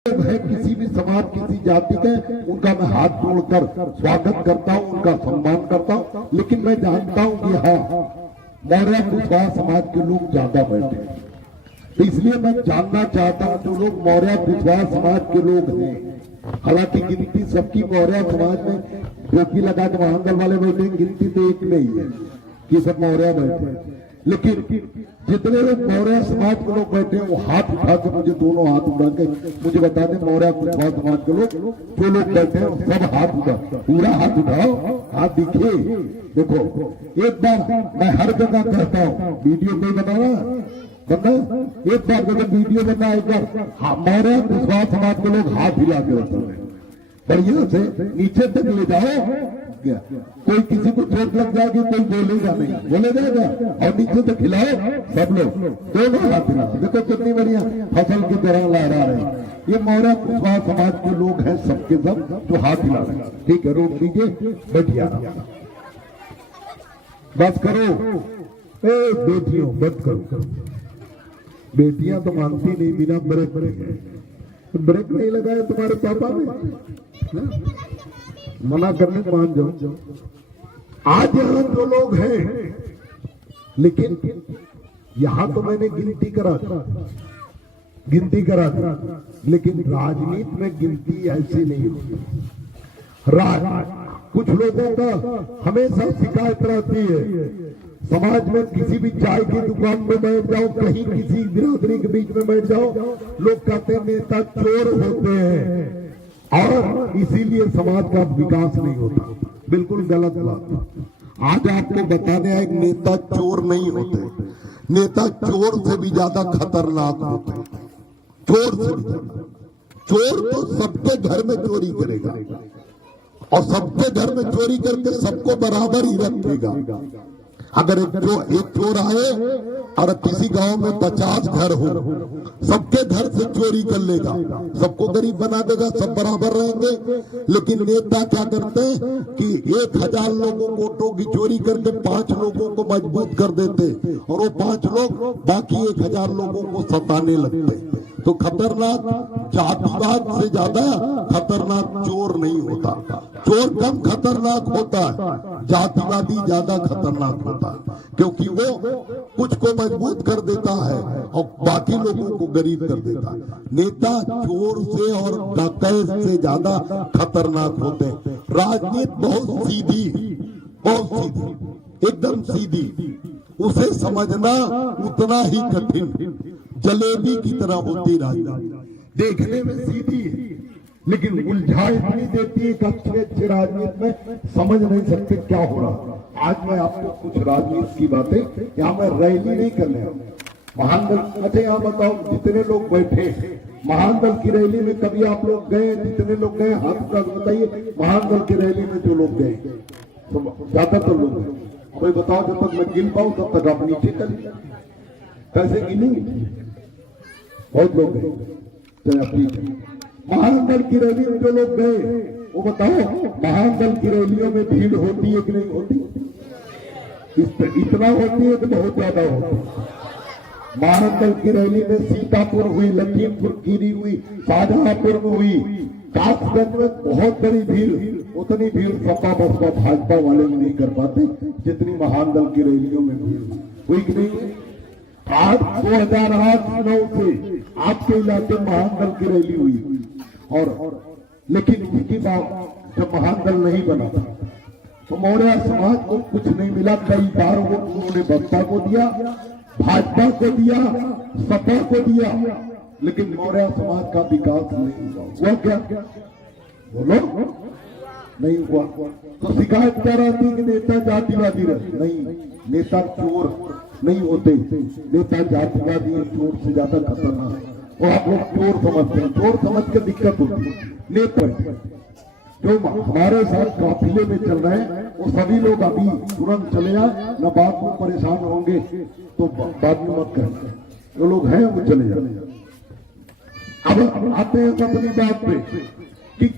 है किसी भी समाज किसी जाति के, उनका मैं हाथ जोड़कर स्वागत करता हूं, उनका सम्मान करता हूं। लेकिन मैं जानता हूं कि हाँ, मौर्य कुशवाहा समाज के लोग ज्यादा बैठे हैं, तो इसलिए मैं जानना चाहता हूं जो लोग मौर्य कुशवाहा समाज के लोग हैं। हालांकि गिनती सबकी मौर्य समाज में टोपी लगा के महानगल वाले बैठे, गिनती तो एक नहीं है कि सब मौर्य बैठे, लेकिन जितने लोग मौर्य समाज के लोग बैठे हैं वो हाथ उठा के मुझे दोनों हाथ उठा के मुझे बता दें, मौर्य कुशवाहा समाज के लोग जो लोग बैठे हैं सब हाथ उठा, पूरा हाथ उठाओ, हाथ दिखे। देखो एक बार मैं हर जगह कहता हूँ, वीडियो नहीं बनाना बनना, एक बार जब वीडियो बनना एक बार मौर्य कुशवाहा समाज के लोग हाथ हिला के रखते हैं, बढ़िया से नीचे तक ले जाओ। कोई किसी को चोट लग जाएगी कोई बोलेगा नहीं, बोले जाएगा, और नीचे तक खिलाओ सब लोग, दोनों हाथ हिलाओ। देखो कितनी बढ़िया फसल की तरह लहरा रहे हैं। ये मौर्य कुशवाहा समाज के लोग हैं सबके सब जो हाथ हिला रहे हैं। ठीक है, रोक दीजिए, बैठिए, बस करो। ए बेटियों बंद करो, बेटियां तो मानती नहीं, बिना ब्रेक ब्रेक नहीं लगाए तुम्हारे पापा ने, मना करने मान जाओ। आज यहाँ जो लोग हैं, लेकिन यहां तो मैंने गिनती करा लेकिन राजनीति में गिनती ऐसी नहीं होती। कुछ लोगों का हमेशा शिकायत रहती है, समाज में किसी भी चाय की दुकान में बैठ जाओ, कहीं किसी बिरादरी के बीच में बैठ जाओ, लोग कहते हैं नेता चोर होते हैं और इसीलिए समाज का विकास नहीं होता। बिल्कुल गलत बात। आज आपको बता दें, एक नेता चोर नहीं होते, नेता चोर से भी ज्यादा खतरनाक होते हैं। चोर से भी ज्यादा, चोर तो सबके घर में चोरी करेगा और सबके घर में चोरी करके सबको बराबर ही रखेगा। अगर एक चोर आए और किसी गांव में 50 घर हो, सबके घर से चोरी कर लेगा, सबको गरीब बना देगा, सब बराबर रहेंगे। लेकिन नेता क्या करते हैं कि 1000 लोगों को वोटों की चोरी करके 5 लोगों को मजबूत कर देते और वो 5 लोग बाकी 1000 लोगों को सताने लगते। तो खतरनाक जातिवाद से ज्यादा खतरनाक चोर नहीं होता। चोर कम खतरनाक होता है, जातिवादी ज्यादा खतरनाक होता है, क्योंकि वो कुछ को मजबूत कर देता है और बाकी लोगों को गरीब कर देता है। नेता चोर से और डकैत से ज्यादा खतरनाक होते हैं। राजनीति बहुत सीधी, एकदम सीधी, उसे समझना उतना ही कठिन। जलेबी की तरह होती राजनीति, देखने में सीधी है लेकिन उलझा इतनी देती है कि अच्छे राजनीति में समझ नहीं सकते क्या हो रहा। आज मैं आपको कुछ राजनीति की बातें, यहाँ मैं रैली नहीं करने महानगल। अच्छा यहाँ बताओ, जितने लोग बैठे महानगल की रैली में कभी आप लोग गए? जितने लोग गए हाथ उठा के बताइए, महानगल की रैली में जो लोग गए, तो ज्यादातर लोग गए। कोई बताओ, जब तक मैं गिन पाऊं तब तक आप नीचे चलिए। कैसे गिनेंगे? बहुत लोग गए, चलो ठीक है। महानगल की रैली में जो लोग गए वो बताओ, महानगल की रैलियों में भीड़ होती है कि नहीं होती? इतना होती है कि बहुत ज्यादा होती है। महानगल की रैली में सीतापुर हुई, लखीमपुर खीरी हुई, शाहजहांपुर में हुई, कासगंज में बहुत बड़ी भीड़। उतनी भीड़ सपा बसपा भाजपा वाले नहीं कर पाते जितनी महानगल की रैलियों में भीड़ हुई कि नहीं? आज 2008-9 से आपके इलाके महानगल की रैली हुई और लेकिन उसकी बात जब महानगल नहीं बना तो मौर्य समाज को कुछ नहीं मिला। कई बार वो उन्होंने बसपा को दिया, भाजपा को दिया, सपा को दिया, लेकिन मौर्य समाज का विकास नहीं हुआ। क्या बोलो? नहीं हुआ। तो शिकायत क्या रहती कि नेता जातिवादी रहते? नहीं, नेता चोर नहीं होते, नेता जातिवादी है, चोर से ज्यादा खतरनाक। और आप लोग चोर समझते हैं, चोर समझ के दिक्कत होती है। नेता जो हमारे साथ काफिले में चल रहे हैं वो सभी लोग अभी तुरंत चले जाए, न बात में परेशान होंगे तो बाद में मत करें। जो लोग हैं वो चले जाए। अब आते हैं अपनी बात पे कि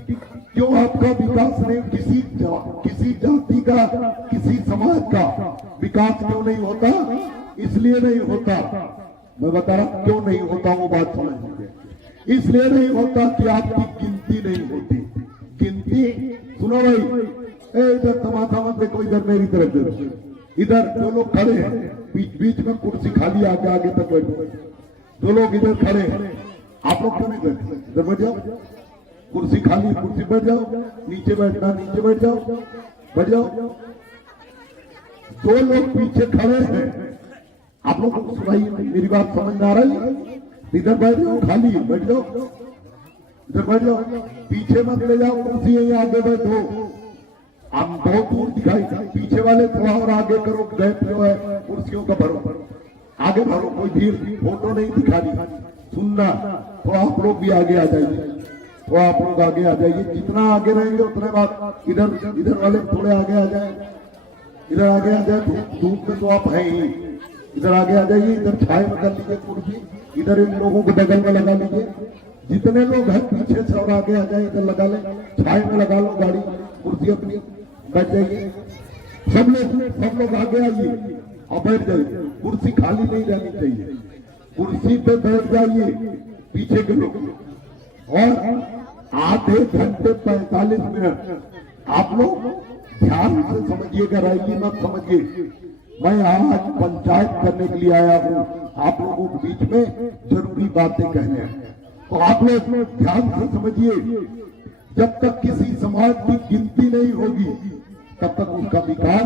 क्यों आपका विकास नहीं, किसी जाति का, किसी समाज का विकास क्यों नहीं होता? इसलिए नहीं होता, मैं बता रहा क्यों नहीं होता, वो बात समझ लीजिए। इसलिए नहीं होता कि आपकी गिनती नहीं होती। गिनती सुनो भाई, इधर तमाशा मत देखो, इधर मेरी तरफ देखो, इधर जो लोग खड़े हैं बीच बीच में कुर्सी खाली, आगे आगे तक बैठो। जो लोग इधर खड़े हैं आप लोग क्यों नहीं बैठे? इधर बैठ जाओ, कुर्सी खाली, कुर्सी बैठ जाओ, नीचे बैठना नीचे बैठ जाओ, बैठ जाओ। दो लोग पीछे खड़े हैं, आप लोग को सुनाइए मेरी बात, समझ में आ रही है? इधर बैठ जाओ, खाली बैठ जाओ, इधर बैठ जाओ, पीछे मत ले जाओ कुर्सी, यही आगे बैठो। आप बहुत दूर दिखाई, पीछे वाले थोड़ा और आगे करो, गैप जो है कुर्सियों का भरो, आगे भरो, कोई भीड़ फोटो नहीं दिखानी। सुनना, तो आप लोग भी आगे आ जाइए, तो आप लोग आगे आ जाइए, जितना आगे रहेंगे उतने बाद इधर इधर वाले थोड़े आगे आ जाए, इधर आगे आ जाए, धूप में तो आप हैं ही, इधर आगे आ जाइए, इधर छाए में कर लीजिए कुर्सी, इधर इन लोगों को बगल में लगा लीजिए, जितने लोग हैं पीछे से और आगे आ जाए, इधर लगा ले, छाए में लगा लो गाड़ी, कुर्सी अपनी, बैठ जाइए। सब लोग आगे आइए और बैठ जाइए, कुर्सी खाली नहीं रहनी चाहिए, कुर्सी पे बैठ जाइए पीछे के लोग। और आधे घंटे 45 मिनट आप लोग ध्यान से समझिएगा, रैली मत समझिए। मैं आज पंचायत करने के लिए आया हूँ, आप लोगों के बीच में जरूरी बातें कहने हैं, तो आप लोग ध्यान से समझिए। जब तक किसी समाज की गिनती नहीं होगी तब तक उसका विकास,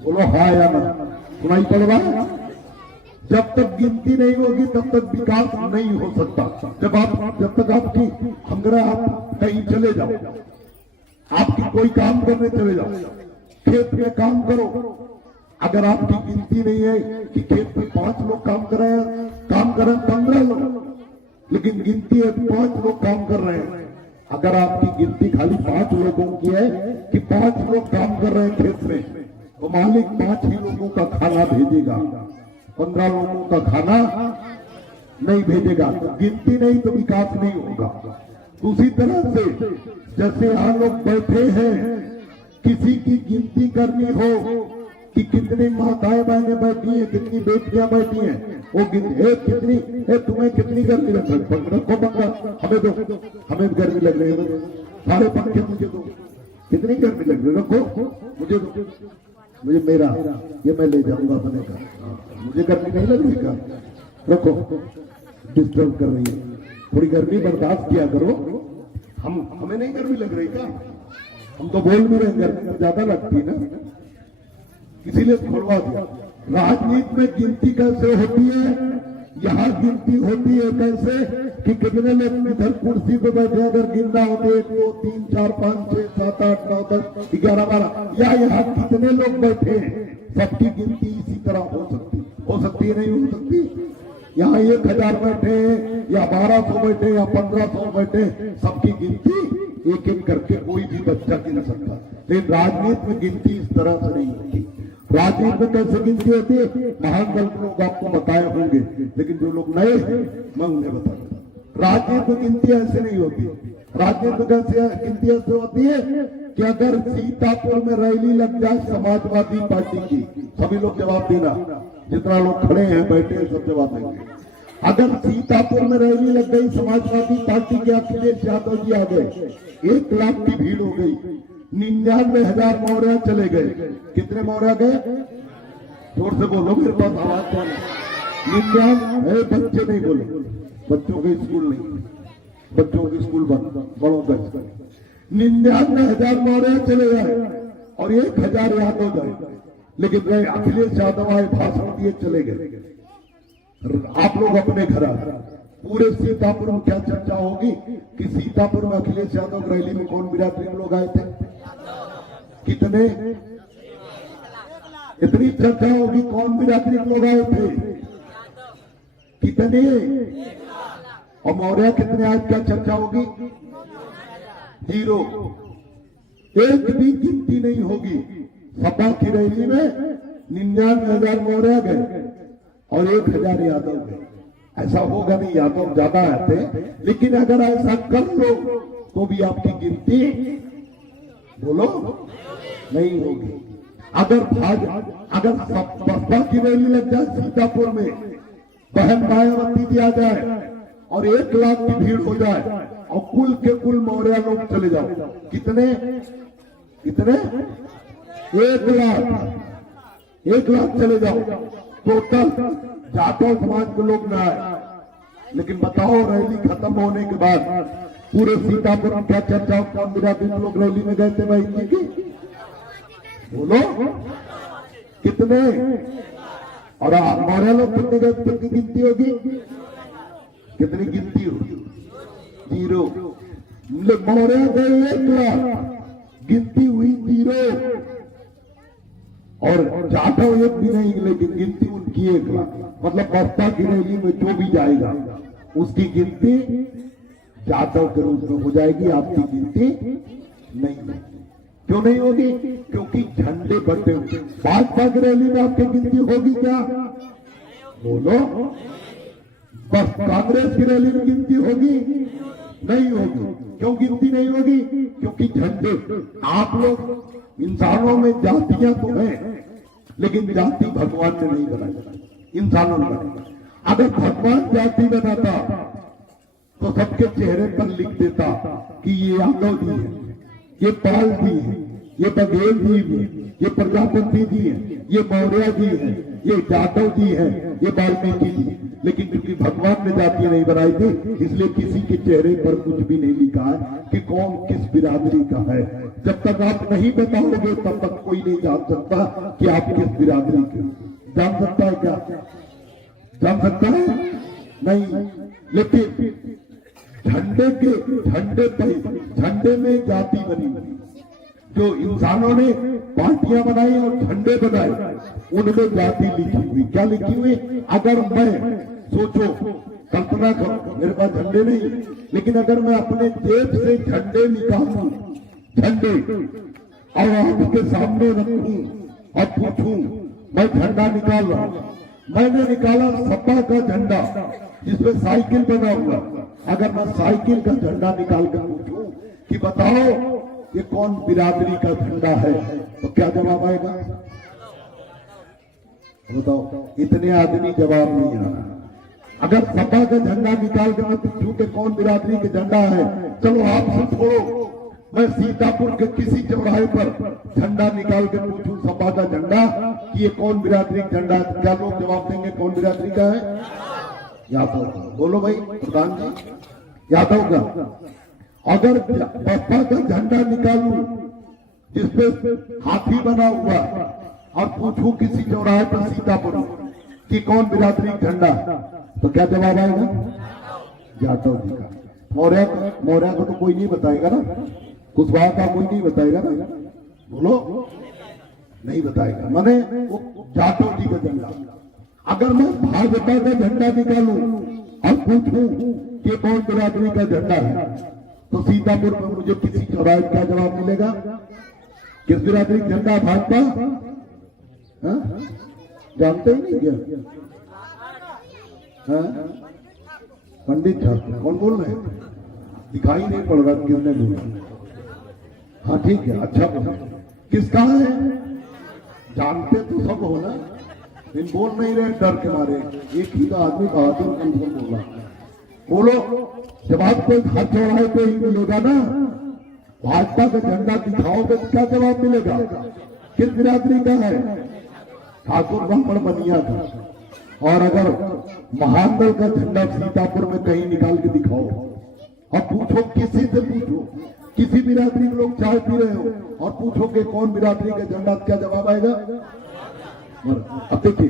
बोलो हाँ या ना, सुनाई पड़ रहा है? जब तक गिनती नहीं होगी तब तक विकास नहीं हो सकता। जब तक आपकी हमगरा, आप कहीं चले जाओ, आपकी कोई काम करने चले जाओ, खेत में काम करो, अगर आपकी गिनती नहीं है कि खेत में 5 लोग काम कर रहे हैं, 15 लोग, लेकिन गिनती है 5 लोग काम कर रहे हैं, अगर आपकी गिनती खाली 5 लोगों की है कि 5 लोग काम कर रहे हैं खेत में, तो मालिक 5 ही लोगों का खाना भेजेगा, 15 लोगों का खाना नहीं भेजेगा। तो गिनती नहीं तो विकास नहीं होगा। उसी तरह से जैसे यहाँ लोग बैठे हैं, किसी की गिनती करनी हो कि कितनी माताएं बहनें बैठी हैं, कितनी बेटियां बैठी हैं, वो कितनी, तुम्हें कितनी गर्मी लग रही है, रखो पंखा, हमें दो, हमें गर्मी लग रही है, सारे पंखे मुझे दो, कितनी गर्मी लग रही है, रखो मुझे दो, मुझे मेरा ये मैं ले जाऊंगा अपने का, मुझे गर्मी नहीं लग रही का, रखो, डिस्टर्ब कर रही है, थोड़ी गर्मी बर्दाश्त किया करो। हमें नहीं गर्मी लग रही का, हम तो बोल भी रहे गर्मी ज्यादा लगती ना, इसीलिए खुलवा दिया। राजनीति में गिनती कैसे होती है, यहाँ गिनती होती है कैसे कि कितने लोग इधर कुर्सी पे बैठे, अगर गिनना होते 1 2 3 4 5 6 7 8 9 10 11 12, या यहाँ कितने लोग बैठे हैं, सबकी गिनती इसी तरह हो सकती है, नहीं हो सकती। यहाँ 1000 बैठे या 1200 बैठे या 1500 बैठे, सबकी गिनती एक एक करके कोई भी बच्चा गिन सकता। लेकिन राजनीति में गिनती इस तरह से नहीं होती। राजनीति में कैसे गिनती होती है, महान दल के लोग आपको बताए होंगे, लेकिन जो लोग नए हैं मैं उन्हें बताऊंगा। राजनीति में गिनती ऐसे नहीं होती। राजनीति में कैसे गिनती ऐसे होती है कि अगर सीतापुर में रैली लग जाए समाजवादी पार्टी की, सभी लोग जवाब देना, जितना लोग खड़े हैं बैठे हैं सब जवाब देंगे। अगर सीतापुर में रैली लग गई समाजवादी पार्टी के अखिलेश यादव जी आ गए, 1 लाख की भीड़ हो गई, 99,000 मौर्या चले गए। कितने मौर्या गए, जोर से बोलो, मेरे पास आवाज तो नहीं। 99 बच्चे नहीं बोले, बच्चों के स्कूल नहीं, बच्चों के स्कूल बंद, बड़ों का स्कूल। 99,000 मौर्या चले गए और 1,000 यादव गए, लेकिन अखिलेश यादव आए, भाषण दिए, चले गए। आप लोग अपने घर आ, पूरे सीतापुर में क्या चर्चा होगी कि सीतापुर में अखिलेश यादव रैली में कौन बिरादरी लोग आए थे, कितने, इतनी चर्चा होगी कौन बिरादरी लोग आए थे, कितने, और मौर्य कितने आज क्या चर्चा होगी, 0। एक भी गिनती नहीं होगी। सपा की रैली में 99,000 मौर्य गए और 1,000 यादव गए। ऐसा होगा नहीं, यादव ज्यादा आते, लेकिन अगर ऐसा कर लो तो भी आपकी गिनती, बोलो, नहीं होगी। अगर बसपा की रैली लग जाए सीतापुर में, बहन मायावती जी आ जाए और 1 लाख की भीड़ हो जाए और कुल के कुल मौर्य लोग चले जाओ, कितने कितने 1 लाख चले जाओ टोटल, जाटों समाज के लोग ना आए। लेकिन बताओ रैली खत्म होने के बाद पूरे सीतापुर में क्या चर्चा, कौन बिरादरी लोग रैली में गए थे भाई की? बोलो कितने? और मौर्य लोग कितने गए? कितनी गिनती होगी? कितनी गिनती होगी? 0। मौर्य गए 1 लाख, गिनती हुई 0। और जाटव एक भी नहीं, लेकिन गिनती उनकी 1 लाख। मतलब बस्ता की रैली में जो भी जाएगा उसकी गिनती जाटव के रूप में हो जाएगी, आपकी गिनती नहीं होगी। क्यों नहीं होगी? क्योंकि झंडे बटे हुए। भाजपा की रैली में आपकी गिनती होगी क्या? बोलो। बस कांग्रेस की रैली में गिनती होगी? नहीं होगी। क्यों गिनती नहीं होगी? क्योंकि झंडे, आप लोग इंसानों में जातियां तो हैं, लेकिन जाति भगवान ने नहीं बनाई, इंसानों ने बनाई। अगर भगवान जाति बनाता तो सबके चेहरे पर लिख देता कि ये यादव जी है, ये पाल जी है, ये बघेल जी है, ये प्रजापति जी है, ये मौर्य जी है, ये जाटव जी है, ये वाल्मीकि जी। लेकिन क्योंकि भगवान ने जाति नहीं बनाई थी, इसलिए किसी के चेहरे पर कुछ भी नहीं लिखा है कि कौन किस बिरादरी का है। जब तक आप नहीं बताओगे तब तक कोई नहीं जान सकता कि आप किस बिरादरी के। जान सकता है क्या? जान सकता है? नहीं। लेकिन झंडे में जाति बनी, जो इंसानों ने पार्टियां बनाई और झंडे बनाए, उनमें जाति लिखी हुई। क्या लिखी हुई? अगर मैं सोचो, कल्पना करो, मेरे पास झंडे नहीं, लेकिन अगर मैं अपने जेब से झंडे निकालूं, झंडे, और आपके सामने रखूं और पूछूं, मैं झंडा निकाल रहा हूं, मैंने निकाला सपा का झंडा जिसमें साइकिल बना हुआ। अगर मैं साइकिल का झंडा निकाल कर पूछूं कि बताओ ये कौन बिरादरी का झंडा है, तो क्या जवाब आएगा? बताओ। इतने आदमी जवाब नहीं आ रहा। अगर सपा का झंडा निकाल कर मैं पूछूं कि कौन बिरादरी का झंडा है, चलो आपसे छोड़ो, मैं सीतापुर के किसी चौराहे पर झंडा निकाल कर पूछूं सपा का झंडा कि ये कौन बिरादरी का झंडा है, क्या लोग जवाब देंगे कौन बिरादरी का है? यादव। बोलो भाई प्रधान जी, यादव का। अगर बसपा का झंडा निकालूं जिसपे हाथी बना हुआ और पूछूं किसी चौराहे पर सीतापुर कि कौन बिरादरी का झंडा, तो क्या जवाब आएगा? यादव जी का। मौर्य को तो कोई नहीं बताएगा ना, कुशवाहा का कोई नहीं बताएगा ना। बोलो, नहीं बताएगा। माने वो जाटव जी का झंडा। अगर मैं भाजपा का झंडा निकालूं और पूछूं कि कौन बिरादरी का झंडा है, तो सीतापुर में मुझे किसी चौराहे का जवाब मिलेगा? किस बिरादरी का झंडा? भाजपा? जानते ही नहीं क्या? पंडित ठाकुर कौन बोल रहे हैं? दिखाई नहीं पड़ रहा किसने बोला। हाँ ठीक है, अच्छा बोला। किसका है? जानते तो सब हो ना, लेकिन बोल नहीं रहे डर के मारे। एक ही का आदमी बहादुर कम से कम बोला। बोलो, जवाब कोई हर चौराहे पे ही मिलेगा ना। भाजपा का झंडा दिखाओगे तो क्या जवाब मिलेगा? किस बिरादरी का है? ठाकुर ब्राह्मण बनिया था। और अगर महानदल का झंडा सीतापुर में कहीं निकाल के दिखाओ और पूछो, किसी से पूछो, किसी बिरादरी में लोग चाय पी रहे हो और पूछो कि कौन बिरादरी का झंडा, क्या जवाब आएगा? अब देखिए,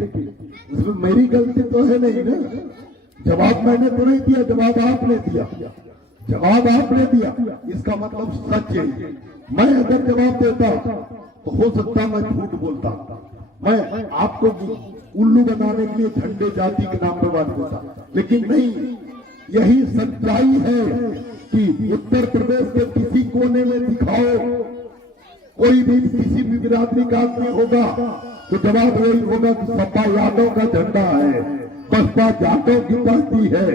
इसमें मेरी गलती तो है नहीं ना। जवाब मैंने तो नहीं दिया, जवाब आपने दिया। जवाब आपने दिया, इसका मतलब सच है। मैं अगर जवाब देता तो हो सकता मैं झूठ बोलता, मैं आपको उल्लू बनाने के लिए झंडे जाति के नाम पर बात देता। लेकिन नहीं, यही सच्चाई है कि उत्तर प्रदेश के किसी कोने में दिखाओ, कोई भी किसी भी बिरादरी का आदमी होगा तो जवाब यही होगा कि सपा यादव का झंडा है, बसपा जाटों की पार्टी है,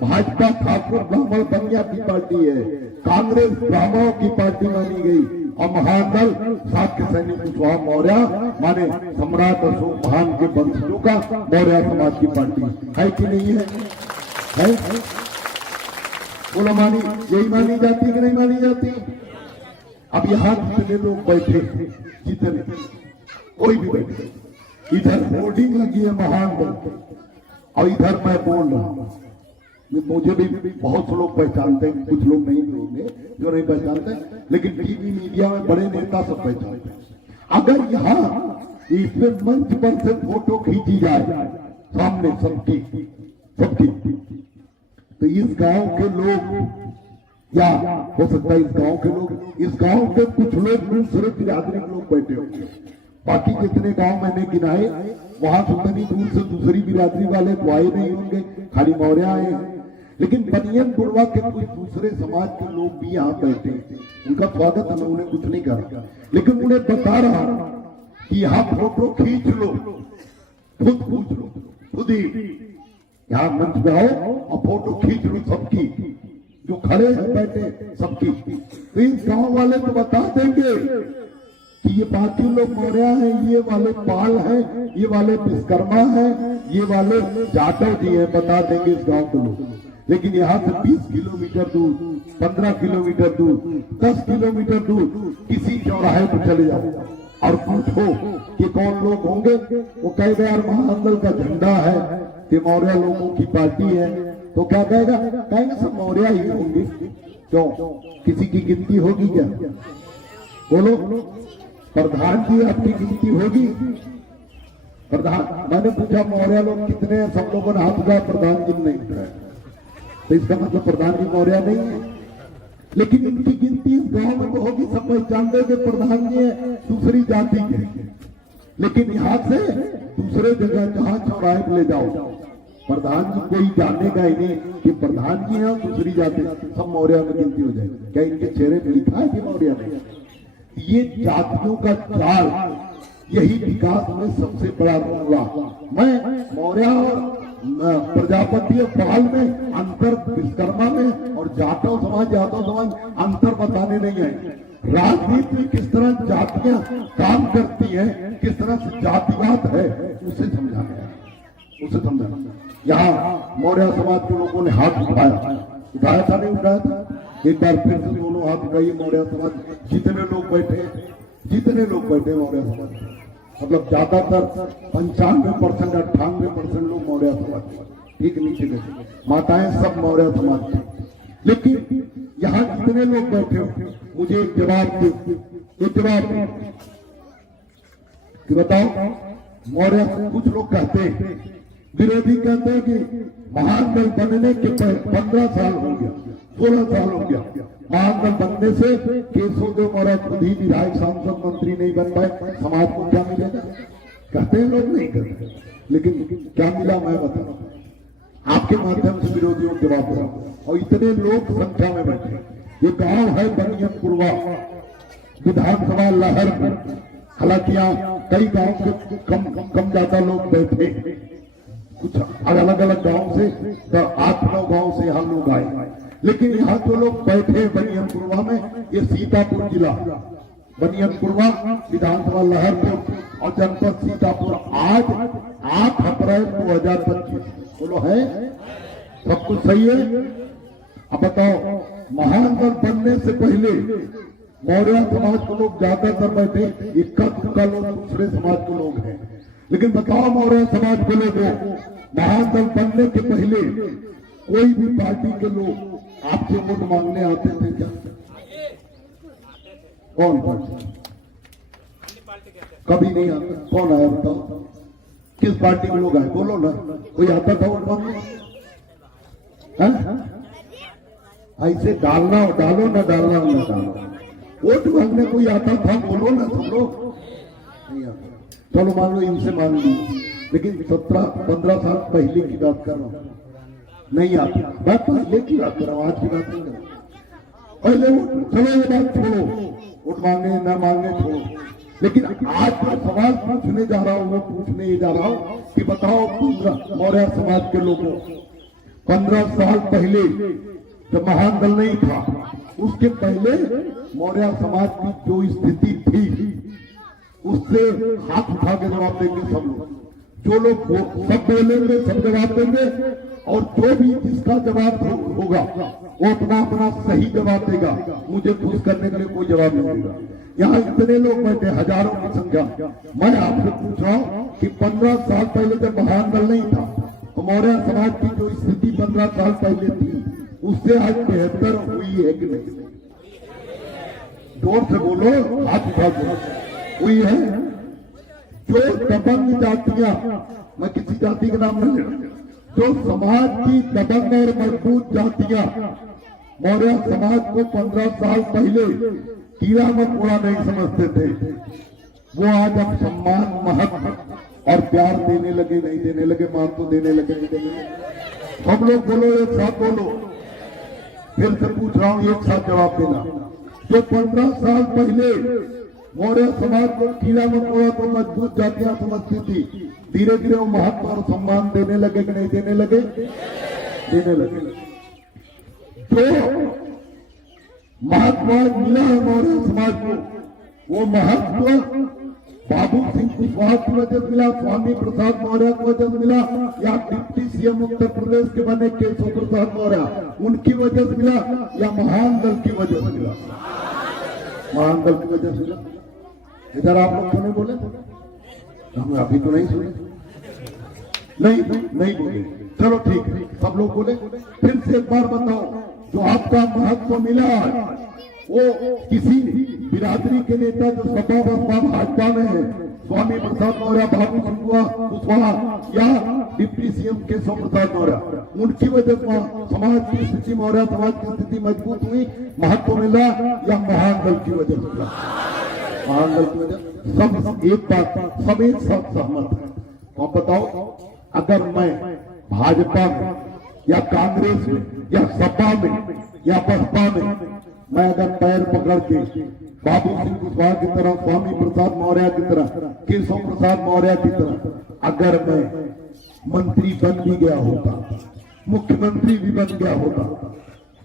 भाजपा ठाकुर ब्राह्मण बनिया की पार्टी है, कांग्रेस ब्राह्मणों की पार्टी मानी गई और महादल शाक्य सैनिक कुशवाहा मौर्य माने सम्राट अशोक महान के वंशजों का मौर्य समाज की पार्टी है कि नहीं है? बोलो मानी, यही मानी जाती कि नहीं मानी जाती? अब यहाँ जितने लोग बैठे, जितने कोई भी बैठे, इधर होर्डिंग लगी है महान बन, और इधर मैं बोल रहा हूं। मुझे भी बहुत से लोग पहचानते हैं, कुछ लोग नहीं भी होंगे जो नहीं पहचानते, लेकिन टीवी मीडिया में बड़े नेता सब पहचानते हैं। अगर यहाँ इसमें मंच पर से फोटो खींची जाए सामने सबकी, तो इस गांव के लोग, या हो सकता है इस गांव के लोग, इस गांव के कुछ लोग दूसरे बिरादरी के लोग बैठे होंगे। बाकी जितने गांव मैंने गिनाए वहां से उतनी दूर से दूसरी बिरादरी वाले तो आए नहीं होंगे, खाली मौर्य आए हैं। लेकिन बनियन बुढ़वा के कुछ दूसरे समाज के लोग भी यहाँ बैठे हैं, उनका स्वागत है, मैं उन्हें कुछ नहीं करा, लेकिन उन्हें बता रहा कि यहाँ फोटो खींच लो, खुद पूछ लो, खुद ही यहाँ मंच पे आओ और फोटो खींच लो सबकी, जो खड़े हैं बैठे सबकी। तो इस गांव वाले तो बता देंगे कि ये बाकी लोग मौर्य हैं, ये वाले पाल हैं, ये वाले विश्वकर्मा हैं, ये वाले जाटव जी हैं, बता देंगे इस गांव के लोग। लेकिन यहाँ से 20 किलोमीटर दूर, 15 किलोमीटर दूर, 10 किलोमीटर दूर किसी चौराहे पर चले जाओ और पूछो कि कौन लोग होंगे, वो कहेगा यार महामंडल का झंडा है, ये मौर्य लोगों की पार्टी है, तो क्या कहेगा? कहेंगे सब मौर्य ही होंगे। क्यों? किसी की गिनती होगी क्या? बोलो, प्रधान जी आपकी गिनती होगी? प्रधान, मैंने पूछा मौर्य लोग कितने हैं, सब लोगों ने हाथ उठाया, प्रधान जी नहीं उठाया, तो इसका मतलब प्रधान जी मौर्य नहीं है। लेकिन इनकी गिनती इस गांव में तो होगी, सब पहचान देंगे प्रधान जी है दूसरी जाति के। लेकिन यहाँ से दूसरे जगह जहां चौराहे पे ले जाओ, प्रधान जी कोई जानेगा ही नहीं कि प्रधान जी हैं दूसरी जाति, सब मौर्य में गिनती हो जाएगी। क्या इनके चेहरे पे लिखा है कि मौर्य नहीं? ये जातियों का जाल, यही विकास में सबसे बड़ा रोला। मैं मौर्य और प्रजापति और पाल में अंतर, विश्वकर्मा में और जाटव समाज, यादव समाज अंतर बताने नहीं है। राजनीति में किस तरह जातियां काम करती हैं, किस तरह से जातिवाद है, उसे समझाना है, उसे समझाना। यहाँ मौर्य समाज के लोगों ने हाथ उठाया था नहीं उठाया था? एक बार फिर से दोनों हाथ उठाइए। मौर्य समाज जितने लोग बैठे मौर्य समाज, मतलब ज्यादातर 95%, 98% लोग मौर्य समाज, ठीक नीचे बैठे, माताएं सब मौर्य समाज थे। लेकिन यहाँ जितने लोग बैठे हो, मुझे एक जवाब दो कि बताओ, मौर्य कुछ लोग कहते हैं, विरोधी कहते हैं कि महान दल बनने के 15 साल हो गया, 16 साल हो गया, महान दल बनने से केशव देव मौर्य खुद ही विधायक, सांसद, मंत्री नहीं बन पाए, समाज को क्या मिलेगा? कहते हैं लोग, नहीं कहते, लेकिन क्या मिला मैं बताऊं, आपके माध्यम से विरोधियों को जवाब दे रहा हूं। और इतने लोग संख्या में बैठे, ये गांव है बनियनपुरवा, विधानसभा लहर में। हालांकि यहाँ कई गांव के कम ज्यादा लोग बैठे, कुछ अलग अलग गांव से, तो 8-9 गांव से यहाँ लोग आए। लेकिन यहाँ जो लोग बैठे बनियनपुरवा में, ये सीतापुर जिला, बनियनपुरवा, विधानसभा लहरपुर और जनपद सीतापुर। आज 8 अप्रैल 2025, बोलो है सब कुछ सही है? अब बताओ, महान दल बनने से पहले मौर्य समाज के लोग ज्यादातर बैठे, इक्का लोग दूसरे समाज के लोग हैं। लेकिन बताओ मौर्य समाज के लोगों, महान दल बनने के पहले कोई भी पार्टी के लोग आपसे वोट मांगने आते थे क्या? कौन पार्टी? कभी नहीं आता। कौन आया बताओ? किस पार्टी के लोग आए? बोलो ना, कोई आता था वोट मांगने? ऐसे डालो ना डालो, वोट मांगने कोई आता था? बोलो ना सब लोग। नहीं आता। चलो मान लो इनसे मांग ली, लेकिन 17-15 साल पहले की बात कर रहा हूं, नहीं आता। मैं पहले की बात कर रहा हूं, आज की बात नहीं कर रहा। पहले चलो ये बात छोड़ो, वोट मांगे ना मांगे छोड़ो। लेकिन आज जो सवाल पूछने जा रहा हूं, वो पूछने ये जा रहा हूं कि बताओ मौर्य समाज के लोगों, 15 साल पहले जब महान दल नहीं था, उसके पहले मौर्य समाज की जो स्थिति थी, उससे हाथ उठा के जवाब देंगे सब लोग। जो लोग सब बोलेंगे सब जवाब देंगे, और जो भी जिसका जवाब होगा वो अपना अपना सही जवाब देगा। मुझे खुश करने के लिए कोई जवाब नहीं देगा। यहाँ इतने लोग बैठे, हजारों की संख्या। मैं आपसे पूछ रहा हूँ कि 15 साल पहले जब महानगल नहीं था तो मौर्य समाज की जो स्थिति 15 साल पहले थी उससे आज बेहतर हुई है कि नहीं? जोर से बोलो, हाथ उठा दो। हुई है। जो दबंग जातियां, मैं किसी जाति का नाम नहीं ले रहा, जो समाज की दबंग और मजबूत जातियां मौर्य समाज को 15 साल पहले कीड़ा मकोड़ा नहीं समझते थे, वो आज अब सम्मान, महत्व और प्यार देने लगे, नहीं देने लगे, मान तो देने लगे, नहीं देने लगे। सब लोग बोलो, एक साथ बोलो। फिर से पूछ रहा हूं, एक साथ जवाब देना। जो 15 साल पहले मौर्य समाज को कीड़ा मकोड़ा को मजबूत जातियां समझती थी, धीरे धीरे वो महत्व और सम्मान देने लगे कि नहीं देने लगे? देने लगे। जो महत्व मिला है मौर्य समाज को, वो महत्व बाबू सिंह कुशवाहा की वजह से मिला, स्वामी प्रसाद मौर्य की वजह से मिला, या डिप्टी सीएम उत्तर प्रदेश के बने केशव प्रसाद मौर्य उनकी वजह से मिला, या महान दल की वजह से मिला? महान दल की वजह से मिला। इधर आप लोग क्यों नहीं बोले? हम अभी तो नहीं सुने, नहीं बोले। चलो ठीक है, सब लोग बोले। फिर से एक बार बताओ, जो आपका महत्व मिला वो किसी बिरादरी के नेता जो सपा बसपा भाजपा में है, स्वामी प्रसाद मौर्य, बाबू सिंह कुशवाहा या डिप्टी सीएम केशव प्रसाद मौर्य, उनकी वजह से समाज की स्थिति, मौर्य समाज की स्थिति मजबूत हुई, महत्व मिला, या महान दल की वजह से मिला? महान दल की वजह। सब एक बात, सब एक साथ सहमत है। तो बताओ, अगर मैं भाजपा में या कांग्रेस में या सपा में या बसपा में, मैं अगर पैर पकड़ के बाबू सिंह कुशवाहा की तरह, स्वामी प्रसाद मौर्य की तरह, केशव प्रसाद मौर्य की तरह अगर मैं मंत्री बन भी गया होता, मुख्यमंत्री भी बन गया होता,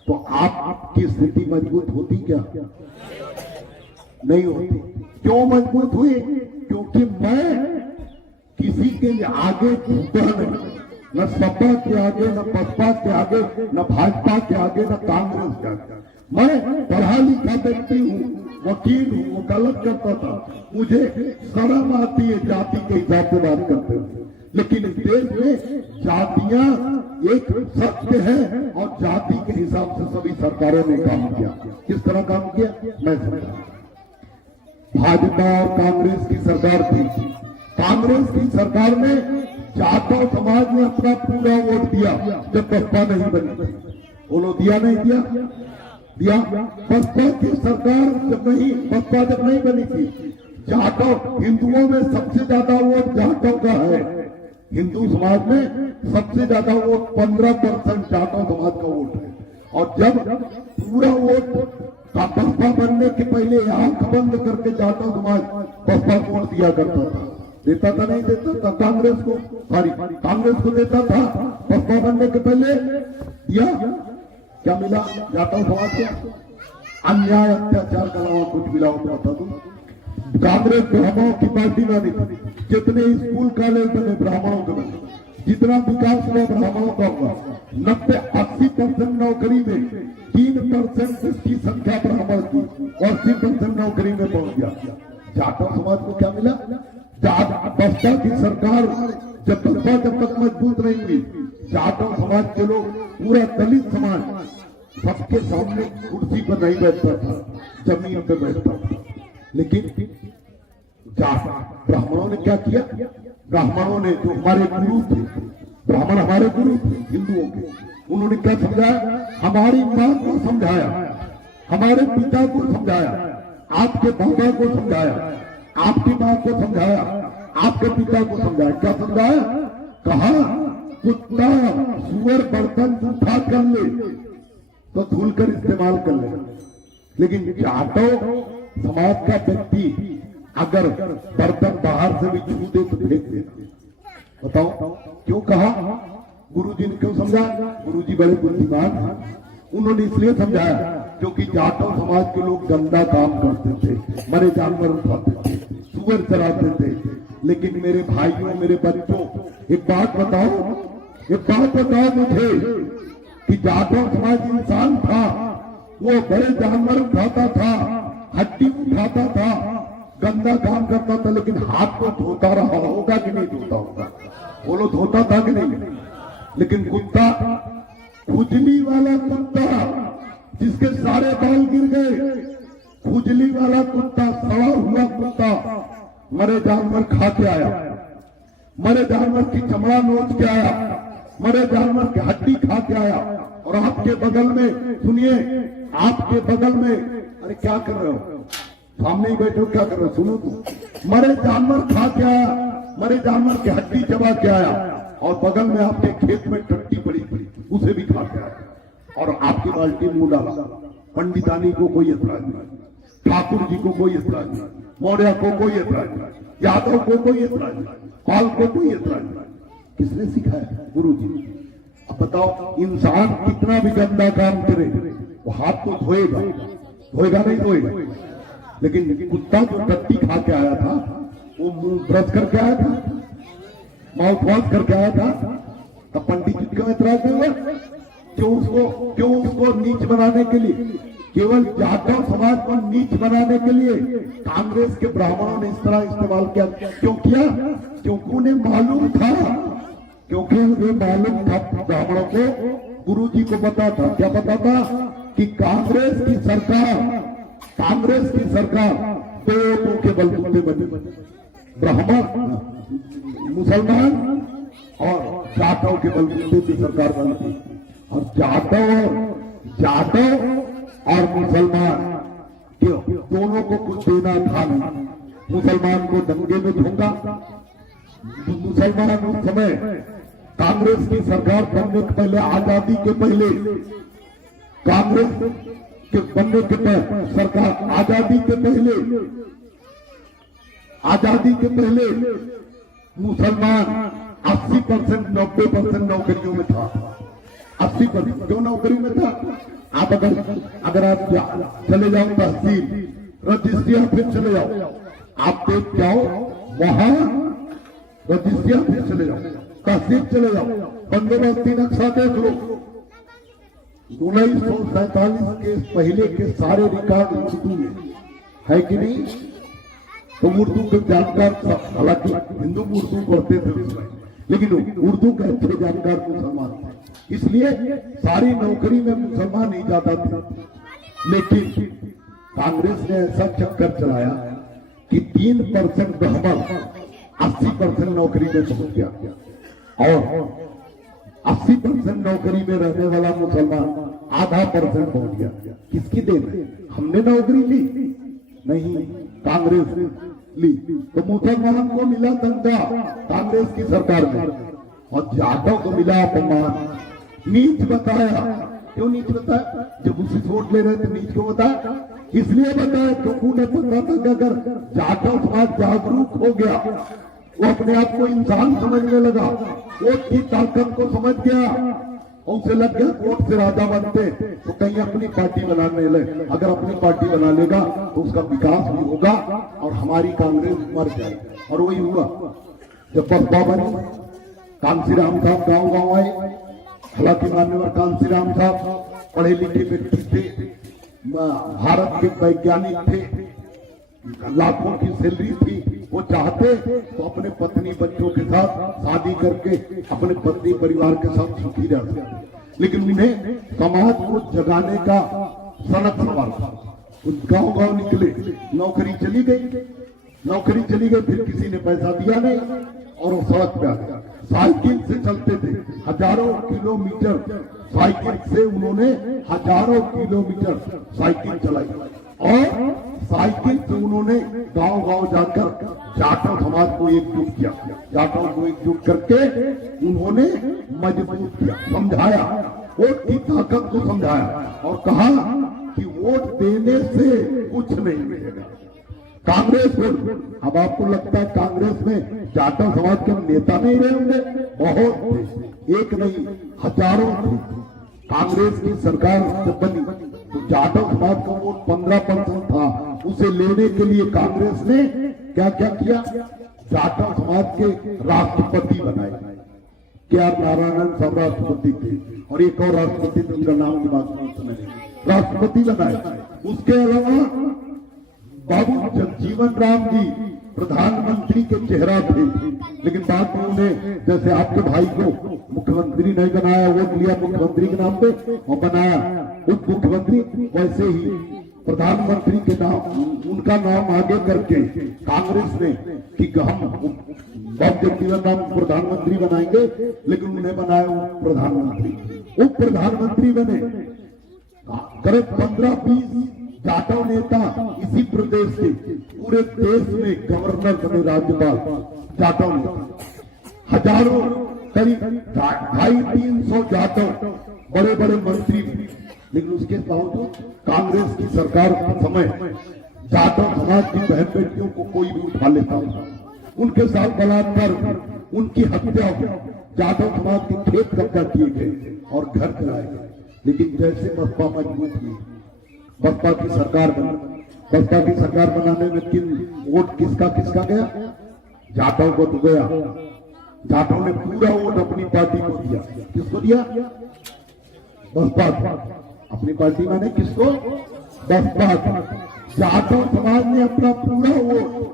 तो आपकी स्थिति मजबूत होती क्या? नहीं होती। क्यों मजबूत हुई? क्योंकि मैं किसी के आगे झुका नहीं, न सपा के आगे, न बसपा के आगे, न भाजपा के आगे, न कांग्रेस के आगे। मैं पढ़ा लिखा व्यक्ति हूँ, वकील हूँ, वकालत करता था, मुझे शर्म आती है जाति के हिसाब से बात करते हुए। लेकिन इस देश में जातियां एक सत्य है और जाति के हिसाब से सभी सरकारों ने काम किया। किस तरह काम किया मैं समझा। भाजपा और कांग्रेस की सरकार थी। कांग्रेस की सरकार में जाटव समाज ने अपना पूरा वोट दिया जब बसपा नहीं बनी थी। बोलो दिया नहीं दिया? दिया। बसपा की सरकार जब नहीं बनी थी, जाटव, हिंदुओं में सबसे ज्यादा वोट जाटव का है। हिंदू समाज में सबसे ज्यादा वोट 15% जाटव समाज का वोट है। और जब पूरा वोट बसपा बनने के पहले आंख बंद करके जाटव समाज बसपा को वोट दिया करता था। देता था नहीं देता था? कांग्रेस को, कांग्रेस को देता था। बसपा बनने के पहले दिया। क्या मिला जाटव समाज को? अन्याय, अत्याचार का अलावा कुछ मिला होता था? तुम कांग्रेस ब्राह्मणों की पार्टी बनी थी। जितने स्कूल कॉलेज बने ब्राह्मणों के बने, जितना विकास हुआ ब्राह्मणों का हुआ। 90-80% नौकरी में 3% जिसकी संख्या ब्राह्मण की, 80% नौकरी में पहुंच गया। जाटव समाज को क्या मिला? बसपा की सरकार जब तक मजबूत नहीं हुई, जाटव समाज के लोग, पूरा दलित समाज सबके सामने कुर्सी पर नहीं बैठता था, जमीन पर बैठता था। लेकिन ब्राह्मणों ने क्या किया? ब्राह्मणों ने, जो हमारे गुरु थे, ब्राह्मण हमारे गुरु थे हिंदुओं के, उन्होंने क्या समझाया? हमारी मां को समझाया, हमारे पिता को समझाया, आपके बाबा को समझाया, आपकी मां को समझाया, आपके पिता को समझाया। क्या समझाया? कहा कुत्ता सुअर बर्तन उठा कर ले तो धुल कर इस्तेमाल कर ले, लेकिन जाटव समाज का व्यक्ति अगर बर्तन बाहर से भी छू दे तो फेंक देना। बताओ क्यों कहा? गुरुजी ने क्यों समझाया? गुरुजी बड़े बुद्धिमान हैं, उन्होंने इसलिए समझाया क्योंकि जाटव समाज के लोग गंदा काम करते थे, मरे जानवर उठाते थे, सुअर चराते थे। लेकिन मेरे भाइयों, मेरे बच्चों, एक बात बताओ, ये बात बताओ मुझे कि जाटव समाज इंसान था, वो बड़े जानवर उठाता था, हड्डी उठाता था, गंदा काम करता था, लेकिन हाथ को धोता रहा होगा कि नहीं धोता होगा? बोलो धोता था कि नहीं? लेकिन कुत्ता, खुजली वाला कुत्ता जिसके सारे बाल गिर गए, खुजली वाला कुत्ता, सड़ा हुआ कुत्ता, मरे जानवर खा के आया, मरे जानवर की चमड़ा नोच के आया, मरे जानवर की हड्डी खा के आया, और आपके बगल में, सुनिए, आपके बगल में, अरे क्या कर रहे हो, सामने ही बैठे हो, क्या कर रहे हो, सुनो तो, मरे जानवर खा के आया, मरे जानवर की हड्डी चबा के आया, और बगल में आपके खेत में टट्टी पड़ी थी, उसे भी खा के आया, और आपकी बाल्टी मुंह डाला। पंडितानी को कोई ऐतराज नहीं, ठाकुर जी को कोई ऐतराज नहीं, मौर्य को कोई ऐतराज नहीं, यादव को कोई ऐतराज नहीं, पाल को कोई ऐतराज नहीं। किसने सिखाया? गुरु जी। अब बताओ, इंसान कितना भी गंदा काम करे, वो हाथ तो धोएगा, धोएगा नहीं धोएगा, लेकिन कुत्ता जो टट्टी खा के आया था, वो मुंह ब्रश करके आया था, माउथ वॉश करके आया था, तब पंडित जी क्यों ऐतराज नहीं हुआ? क्यों उसको नीच बनाने के लिए, केवल जाटव समाज को नीच बनाने के लिए कांग्रेस के ब्राह्मणों ने इस तरह इस्तेमाल किया? क्यों किया? क्योंकि उन्हें मालूम था, क्योंकि उन्हें मालूम था ब्राह्मणों को, गुरु जी को पता था, क्या पता था? कि कांग्रेस की सरकार दो लोगों के बलबूते बनी, ब्राह्मण, मुसलमान और जाटव के बलबूते की सरकार बनी। और जाटव और मुसलमान दोनों को कुछ देना था नहीं। मुसलमान को दंगे में झोंका, मुसलमान उस समय कांग्रेस की सरकार बनने के पहले, आजादी के पहले, कांग्रेस के बनने के पहले सरकार, आजादी के पहले मुसलमान 80% 90% नौकरियों में था। 80% क्यों नौकरी में था? आप अगर आप चले जाओ तहसील, रजिस्ट्री ऑफिस चले जाओ, आप देख जाओ, वहां रजिस्ट्री ऑफिस चले जाओ, तहसील चले जाओ, बंदोबस्ती नक्शा देख लो, 1947 के पहले के सारे रिकॉर्ड उर्दू में है कि नहीं? तो उर्दू के जानकार, हालांकि हिंदू उर्दू पढ़ते थे, लेकिन उर्दू के अच्छे जानकार मुसलमान थे, इसलिए सारी नौकरी में मुसलमान नहीं जाता था। लेकिन कांग्रेस ने ऐसा चक्कर चलाया कि 3% ब्राह्मण 80% नौकरी में पहुंच गया, और 80% नौकरी में रहने वाला मुसलमान आधा % पहुंच गया। किसकी देन है? हमने नौकरी ली नहीं, कांग्रेस ली। तो मुसलमान को मिला दंगा कांग्रेस की सरकार में, और जाटव को मिला अपमान, नीच बताया। क्यों नीच बताया? जब उसी वोट ले रहे थे, नीच क्यों बताया? इसलिए बताया क्योंकि उन्हें पता था कि अगर जाटव समाज जागरूक हो गया, वो अपने आप को इंसान समझने लगा, वोट की ताकत को समझ गया, और उसे लग गया वोट से राजा बनते तो कहीं अपनी पार्टी बनाने लगे। अगर अपनी पार्टी बना लेगा तो उसका विकास भी होगा और हमारी कांग्रेस मर जाएगी। और वही हुआ। जब बसपा बनी, कांसीराम साहब गांव आए। हालांकि मान्यवर कांसीराम साहब पढ़े लिखे व्यक्ति थे, भारत के वैज्ञानिक थे, लाखों की सैलरी थी। वो चाहते तो अपने पत्नी बच्चों के साथ शादी करके अपने पत्नी परिवार के साथ सुखी रह सकते, लेकिन उन्हें समाज को जगाने का सनक सवाल था। गांव गांव निकले, नौकरी चली गई, फिर किसी ने पैसा दिया नहीं और वो सड़क पे आ गया। साइकिल से चलते थे, हजारों किलोमीटर साइकिल से उन्होंने हजारों किलोमीटर साइकिल चलाई, और साइकिल से उन्होंने गांव गांव जाकर जाटव समाज को एकजुट किया। जाटव को एकजुट करके उन्होंने मजबूत किया, समझाया, वोट की ताकत को समझाया, और कहा कि वोट देने से कुछ नहीं मिलेगा। कांग्रेस में, अब आपको लगता है कांग्रेस में जाटव समाज के नेता नहीं रहे होंगे? बहुत थे, एक नहीं हजारों थे। कांग्रेस की सरकार जब बनी तो जाटव समाज का वोट 15% था। उसे लेने के लिए कांग्रेस ने क्या क्या किया? जाटव समाज के राष्ट्रपति बनाए। के आर नारायणन साहब राष्ट्रपति थे और एक और राष्ट्रपति थे, उनका नाम दिमाग में समय नहीं, राष्ट्रपति बनाए। उसके अलावा बाबू जगजीवन राम जी प्रधानमंत्री के चेहरा थे, लेकिन बाद में उन्हें जैसे आपके भाई को मुख्यमंत्री नहीं बनाया, वोट लिया मुख्यमंत्री के नाम पे और बनाया उप मुख्यमंत्री, वैसे ही प्रधानमंत्री के नाम उनका नाम आगे करके कांग्रेस ने कि हम बाबू जगजीवन राम प्रधानमंत्री बनाएंगे, लेकिन उन्हें बनाया उप प्रधानमंत्री। उप प्रधानमंत्री बने करीब 15-20 जाटव नेता इसी प्रदेश के पूरे देश में गवर्नर बने, राज्यपाल जाटव नेता, हजारों करीब 250-300 जाटव बड़े बड़े मंत्री, लेकिन उसके बावजूद कांग्रेस की सरकार के समय जाटव समाज की बहन बेटियों को कोई भी उठा लेता था, उनके साथ बलात्कार, उनकी हत्या, जाटव समाज के खेत कब्जा किए गए और घर कराए गए। लेकिन जैसे बसपा मजबूत हुई, बसपा की सरकार बनी, बसपा की सरकार बनाने में वोट किसका किसका गया, जाटव को तो गया। जाटव ने पूरा वोट अपनी पार्टी को दिया, किसको दिया, बसपा अपनी पार्टी में, किसको, बसपा। जाटव समाज ने अपना पूरा वोट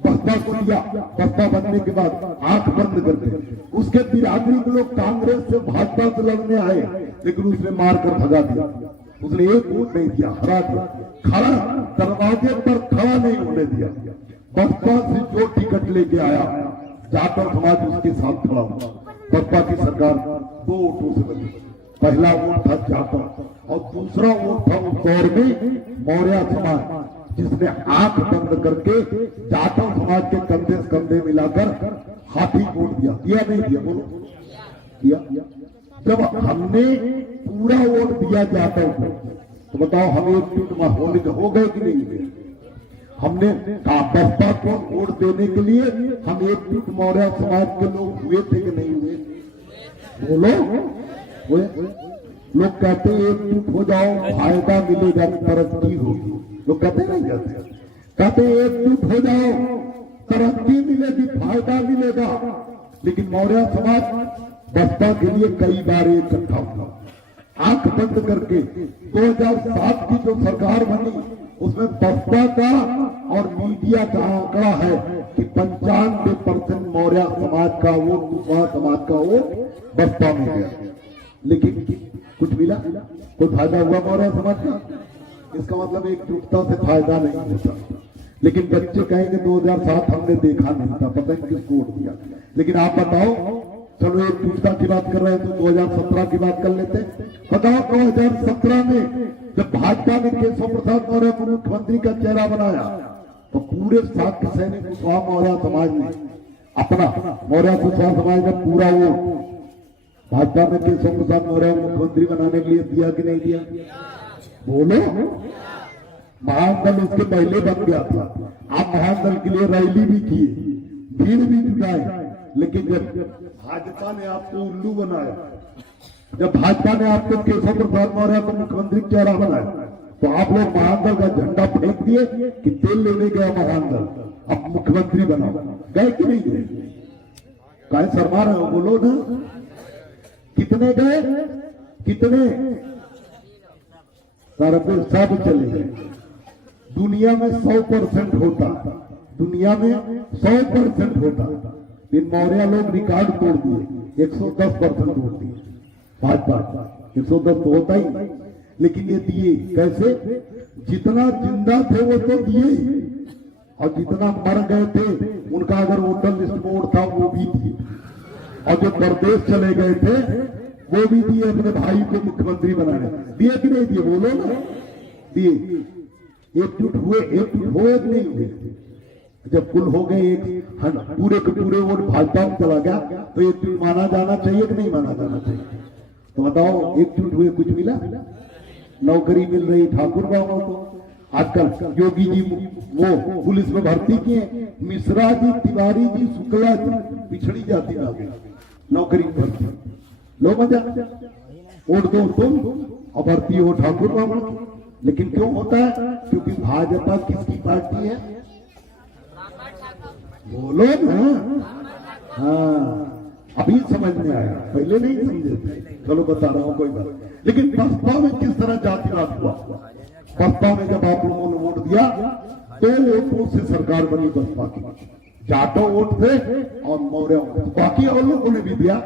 बसपा को दिया। बसपा बनने के बाद आंख बंद करके उसके बिरादरी के लोग कांग्रेस से भाजपा से लड़ने आए, लेकिन उसने मारकर भगा दिया, उसने एक वोट नहीं दिया, हरा दिया, खड़ा दरवाजे पर खड़ा नहीं होने दिया। बसपा से जो टिकट लेके आया जाटव समाज उसके साथ खड़ा हुआ। बसपा की सरकार 2 वोटों से बनी, पहला वोट था जाटव और दूसरा वोट था उस दौर में मौर्य समाज, जिसने आंख बंद करके जाटव समाज के कंधे से कंधे मिलाकर हाथी वोट दिया। दिया नहीं दिया, बोलो दिया। जब हमने पूरा वोट दिया जाटव को, तो बताओ हम एकजुट हो गए कि नहीं हुए? हमने बसपा को वोट देने के लिए हम एकजुट मौर्य समाज के लोग हुए थे कि नहीं हुए? बोलो हुए। लोग कहते हैं एकजुट हो जाओ, फायदा मिलेगा, तरक्की होगी। लोग कहते नहीं कहते, कहते एकजुट हो जाओ, तरक्की मिलेगी, फायदा मिलेगा। लेकिन मौर्य समाज बसपा के लिए कई बार इकट्ठा हुआ, आंख बंद करके। 2007 की जो सरकार बनी उसमें बसपा का और मीडिया का आंकड़ा है कि 95% मौर्य समाज का वोट, कुशवाहा समाज का वोट बसपा में गया। लेकिन कुछ मिला, कोई फायदा हुआ मौर्य समाज का? इसका मतलब एकजुटता से फायदा नहीं होता। लेकिन बच्चे कहेंगे 2007 हमने देखा नहीं था, पता नहीं किसको वोट दिया। लेकिन आप बताओ, चलो एकजुटता की बात कर रहे हैं तो 2017 की बात कर लेते हैं। बताओ 2017 में जब भाजपा ने केशव प्रसाद मौर्य को मुख्यमंत्री का चेहरा बनाया, तो पूरे शाक्य सैनिक कुशवाहा मौर्य समाज ने अपना, मौर्य कुशवाहा समाज ने पूरा वोट भाजपा में केशव प्रसाद मौर्य मुख्यमंत्री बनाने के लिए दिया कि नहीं दिया? बोलो। महादल उसके पहले बन गया था, आप महादल के लिए रैली भी की, भीड़ भी जुटाई। लेकिन जब भाजपा ने आपको उल्लू बनाया, जब भाजपा ने आपको केशव प्रसाद मौर्य को मुख्यमंत्री चेहरा बनाया, तो आप लोग महादल का झंडा फेंक दिए कि तेल लेने गया महादल, अब मुख्यमंत्री बनाओ। गए कि नहीं गए? काहे शर्मा रहे हो, बोलो ना। कितने गए? कितने? सब चले गए। दुनिया में 100% होता, दुनिया में 100% होता, लेकिन मौर्य लोग रिकॉर्ड तोड़ दिए, 110% वोट दिए भाजपा। 110 तो होता ही, लेकिन ये दिए कैसे? जितना जिंदा थे वो तो दिए, और जितना मर गए थे उनका अगर वोटर लिस्ट में वोट था वो भी दिए, और जो प्रदेश चले गए थे वो भी दिए अपने भाई को मुख्यमंत्री बनाने। दिए कि नहीं दिए? बोलो ना। दिए। एकजुट हुए, एकजुट हुए कि नहीं हुए? जब कुल हो गए एक, पूरे के पूरे वोट भाजपा में चला गया, तो एकजुट माना जाना चाहिए कि नहीं माना जाना चाहिए? तो बताओ, एकजुट हुए, कुछ मिला? नौकरी मिल रही ठाकुर बाबू को, आजकल योगी जी वो पुलिस में भर्ती किए, मिश्रा जी, तिवारी जी, शुक्ला जी पिछड़ी जाति आ गई, नौकरी भर्ती। लो मजा, वोट दो तुम और भर्ती हो ठाकुर बाबू। लेकिन क्यों होता है? क्योंकि भाजपा किसकी पार्टी है? बोलो ना। हाँ, अभी समझ में आया, पहले नहीं समझे थे। चलो बता रहा हूं, कोई बात। लेकिन बसपा में किस तरह जातिवाद हुआ? बसपा में जब आप लोगों ने वोट दिया तो वोटों से सरकार बनी बसपा की। जाटो वोट थे और मौर्य वोट, बाकी और लोगों ने भी दिया।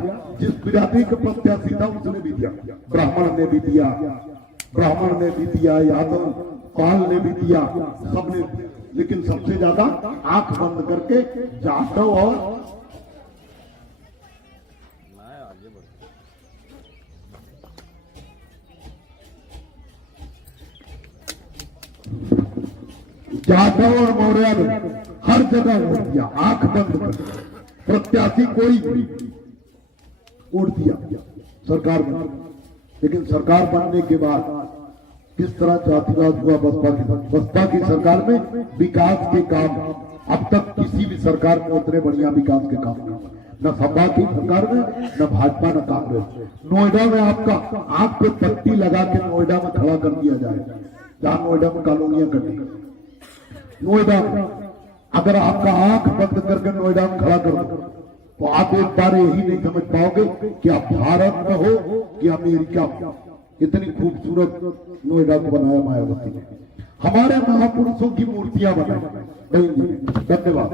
जिस बिरादरी का प्रत्याशी था उसने भी दिया, ब्राह्मण ने भी दिया, ब्राह्मण ने भी दिया, यादव पाल ने भी दिया, सबने। लेकिन सबसे ज्यादा आंख बंद करके जाटव और जाटव और मौर्य ने हर जगह वोट दिया, आंख बंद कर। प्रत्याशी कोई भी वोट दिया, सरकार बनी। लेकिन सरकार बनने के बाद किस तरह जातिवाद हुआ बसपा के साथ? बसपा की सरकार में विकास के काम अब तक किसी भी सरकार में उतने बढ़िया विकास के काम नहीं, न सपा की सरकार में, न भाजपा, न कांग्रेस। नोएडा में आपका आंख पे पट्टी लगा के नोएडा में खड़ा कर दिया जाएगा, जहां नोएडा में कॉलोनियां कटी। नोएडा में अगर आपका आंख बंद करके नोएडा में खड़ा कर दो तो आप एक बार यही नहीं समझ पाओगे कि आप भारत में हो कि अमेरिका में। इतनी खूबसूरत नोएडा को बनाया मायावती ने। हमारे महापुरुषों की मूर्तियां बनाई बहन जी ने, धन्यवाद।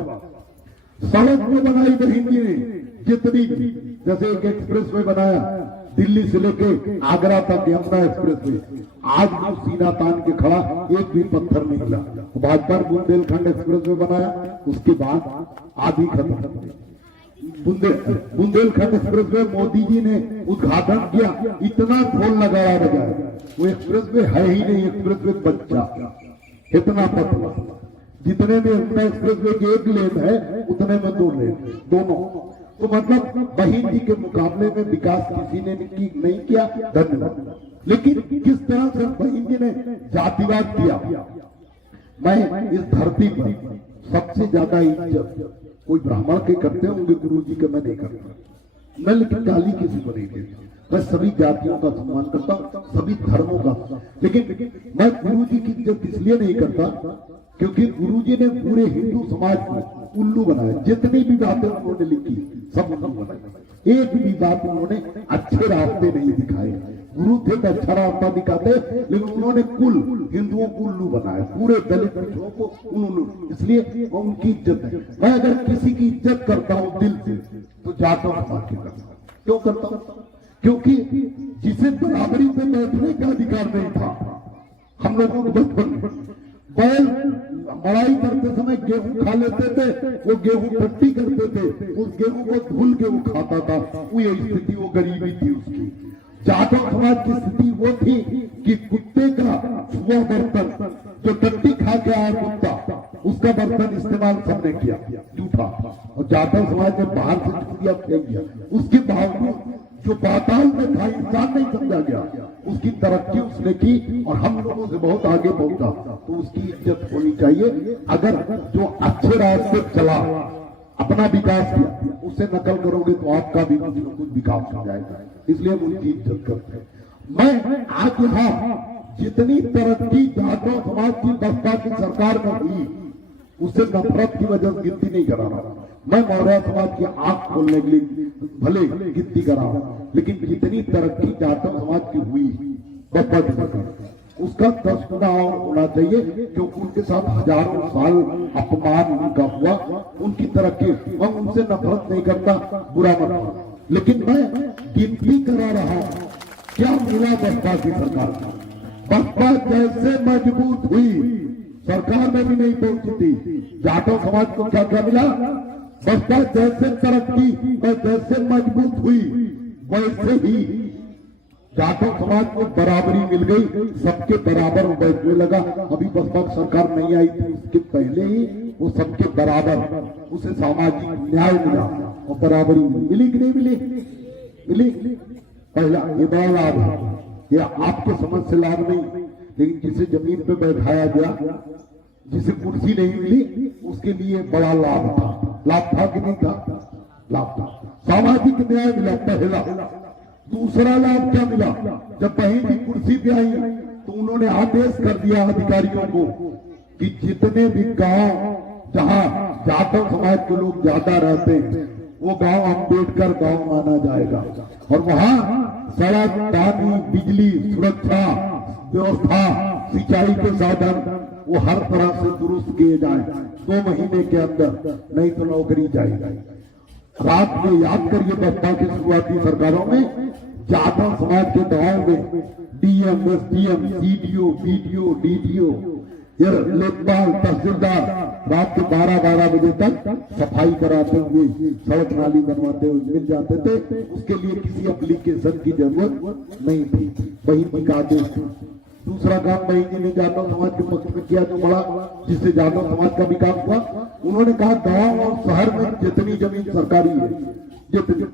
सड़क में बनाई बहन जी ने जितनी भी, जैसे एक एक्सप्रेस वे बनाया दिल्ली से लेके आगरा तक, यमुना एक्सप्रेस वे, आज भी सीना तान के खड़ा, एक भी पत्थर नहीं हिला। भाजपा ने बुंदेलखंड एक्सप्रेस वे बनाया, उसके बाद आधी खत्म। बुंदेलखंड एक्सप्रेस वे मोदी जी ने उद्घाटन किया, इतना ढोल लगाया बजाया। वो एक्सप्रेस वे है ही नहीं, एक्सप्रेस वे बच्चा इतना पतला। जितने में अपना एक्सप्रेस वे की एक लेन है उतने में दो लेन, दोनों। तो मतलब बहन जी के मुकाबले में विकास किसी ने नहीं किया, धन्यवाद। लेकिन किस तरह से बहन जी ने जातिवाद किया। मैं इस धरती पर सबसे ज्यादा इज्जत कोई ब्राह्मण के करते होंगे, गुरु जी के मैं नहीं करता। मैं लेकिन गाली किसी को नहीं देता। मैं सभी जातियों का सम्मान करता हूं, सभी धर्मों का। लेकिन मैं गुरु जी की इज्जत इसलिए नहीं करता क्योंकि गुरु जी ने पूरे हिंदू समाज को उल्लू बनाया। जितनी भी बातें उन्होंने लिखी सब उल्लू बनाई। एक भी बात उन्होंने अच्छे रास्ते नहीं दिखाए। गुरु थे तो अच्छा रास्ता दिखाते, लेकिन उन्होंने कुल हिंदुओं को उल्लू बनाया, पूरे दलित पिछड़ों को उल्लू। इसलिए उनकी इज्जत है। मैं अगर किसी की इज्जत करता हूं दिल से तो जाता हूं बात करता। क्यों करता हूं? क्योंकि जिसे बराबरी पे बैठने का अधिकार नहीं था, हम लोगों को बचपन बैल मड़ाई करते समय गेहूं खा लेते थे, वो गेहूं पट्टी करते थे, उस गेहूं को धुल के वो खाता था। वो ये स्थिति, वो गरीबी थी उसकी। जाटव समाज की स्थिति वो थी कि कुत्ते का छुआ बर्तन, जो टट्टी खा के आया कुत्ता, उसका बर्तन इस्तेमाल सबने किया, जूठा। और जाटव समाज ने बाहर से छुआ फेंक दिया। उसके बावजूद जो पाताल में था, इंसान नहीं समझा गया, उसकी तरक्की उसने की और हम लोगों से बहुत आगे पहुंचा। तो उसकी इज्जत होनी चाहिए। अगर जो अच्छे रास्ते चला, अपना विकास किया, उससे नकल करोगे तो आपका भी कुछ न कुछ विकास हो जाएगा। इसलिए हम उनकी इज्जत करते हैं। मैं आज यहाँ जितनी तरक्की जाटव समाज की बसपा की सरकार में हुई, उससे नफरत की वजह से गिनती नहीं करा रहा। मैं मौर्य समाज की आंख खोलने के लिए भले गिनती करा रहा हूं, लेकिन जितनी तरक्की जाटव समाज की हुई बसपा की सरकार, उसका 10 गुना और होना चाहिए। क्योंकि उनके साथ हजारों साल अपमान उनका हुआ, उनकी तरक्की। मैं उनसे नफरत नहीं करता, बुरा मत। लेकिन मैं गिनती करा रहा हूं क्या मिला बसपा की सरकार को। बसपा जैसे मजबूत हुई, सरकार में भी नहीं पहुंची थी। जाटव समाज को क्या क्या मिला? बसपा जैसे तरक्की और जैसे मजबूत हुई, वैसे ही जाटव समाज को बराबरी मिल गई, सबके बराबर बैठने लगा। अभी बसपा सरकार नहीं आई थी, उसके पहले ही वो सबके बराबर, उसे सामाजिक न्याय मिला और बराबरी मिली कि नहीं मिली? मिली। पहला ये बड़ा लाभ है, ये आपके समझ से लाभ नहीं, लेकिन जिसे जमीन पे बैठाया गया, जिसे कुर्सी नहीं मिली, उसके लिए बड़ा लाभ था। लाभ था कि नहीं था? लाभ था। सामाजिक न्याय मिला पहला। दूसरा लाभ क्या मिला? जब बहन जी कुर्सी पे आई तो उन्होंने आदेश कर दिया अधिकारियों को कि जितने भी गांव जहां जाटव समाज के लोग ज्यादा रहते हैं, वो गांव अम्बेडकर गांव माना जाएगा। और वहां सड़क, पानी, बिजली, सुरक्षा व्यवस्था, सिंचाई के साधन वो हर तरह से दुरुस्त किए जाए 2 महीने के अंदर, नहीं तो नौकरी जाएगी। रात में याद करिए बसपा की शुरुआती सरकारों में जाटव समाज के गांव में DM, SDM, CDO, BDO, DDO, लेखपाल, तहसीलदार रात के 12-12 बजे तक सफाई कराते हुए, सड़क नाली बनवाते हुए मिल जाते थे। उसके लिए किसी एप्लीकेशन की जरूरत नहीं थी, वही बिका दे। दूसरा काम भाई जी ने जाटव समाज के पक्ष में किया जो बड़ा, जिससे जाटव समाज का विकास हुआ। उन्होंने कहा गांव और शहर में जितनी जमीन सरकारी है, जितनी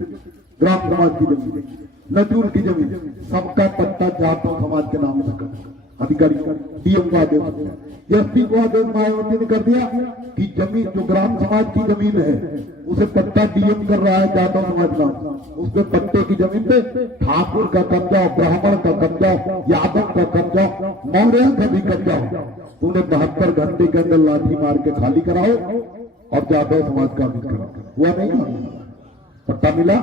ग्राम समाज की जमीन, नजूर की जमीन, सबका पट्टा जाटव समाज के नाम से कर। अधिकारी डीएम को आदेश दिया, एसपी को आदेश मायावती ने कर दिया कि जमीन जो ग्राम समाज की जमीन है उसे पट्टा डीएम कर रहा है जाटव समाज नाम, उसके पट्टे की जमीन पे ठाकुर का कब्जा, ब्राह्मण का कब्जा, यादव का कब्जा, मौर्य का भी कब्जा हो। उन्हें 72 घंटे के अंदर लाठी मार के खाली कराओ और जाटव समाज का भी कराओ। हुआ नहीं, पट्टा मिला।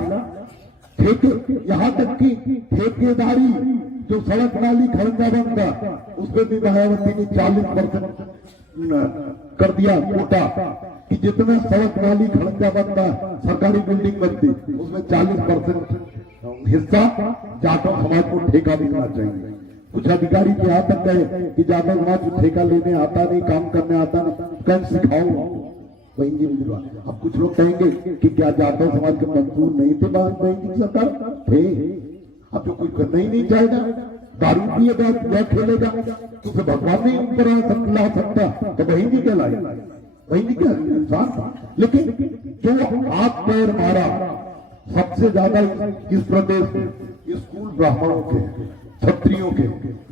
ठेके, यहाँ तक कि ठेकेदारी जो सड़क नाली खड़ंजा बनता उसमें भी मायावती ने 40% कर दिया कोटा कि जितना सड़क नाली खड़ंजा बनता सरकारी बिल्डिंग बनती उसमें 40% हिस्सा जाटव समाज को ठेका मिलना चाहिए। कुछ अधिकारी तो यहाँ तक गए कि जाटव समाज को ठेका लेने आता नहीं, काम करने आता नहीं, कहीं सिखाओ वही नहीं। अब कुछ लोग कहेंगे कि क्या जाटव समाज के मजदूर नहीं थे वही की सरकार थे। अब जो कुछ करना ही नहीं चाहेगा, दारू पिएगा, वह खेलेगा, तो उसे भगवान नहीं ऊपर ला सकता, तो वही नहीं कहलाए, वही नहीं क्या इंसान। लेकिन जो हाथ पैर मारा सबसे ज्यादा इस प्रदेश में स्कूल ब्राह्मणों के, क्षत्रियों के,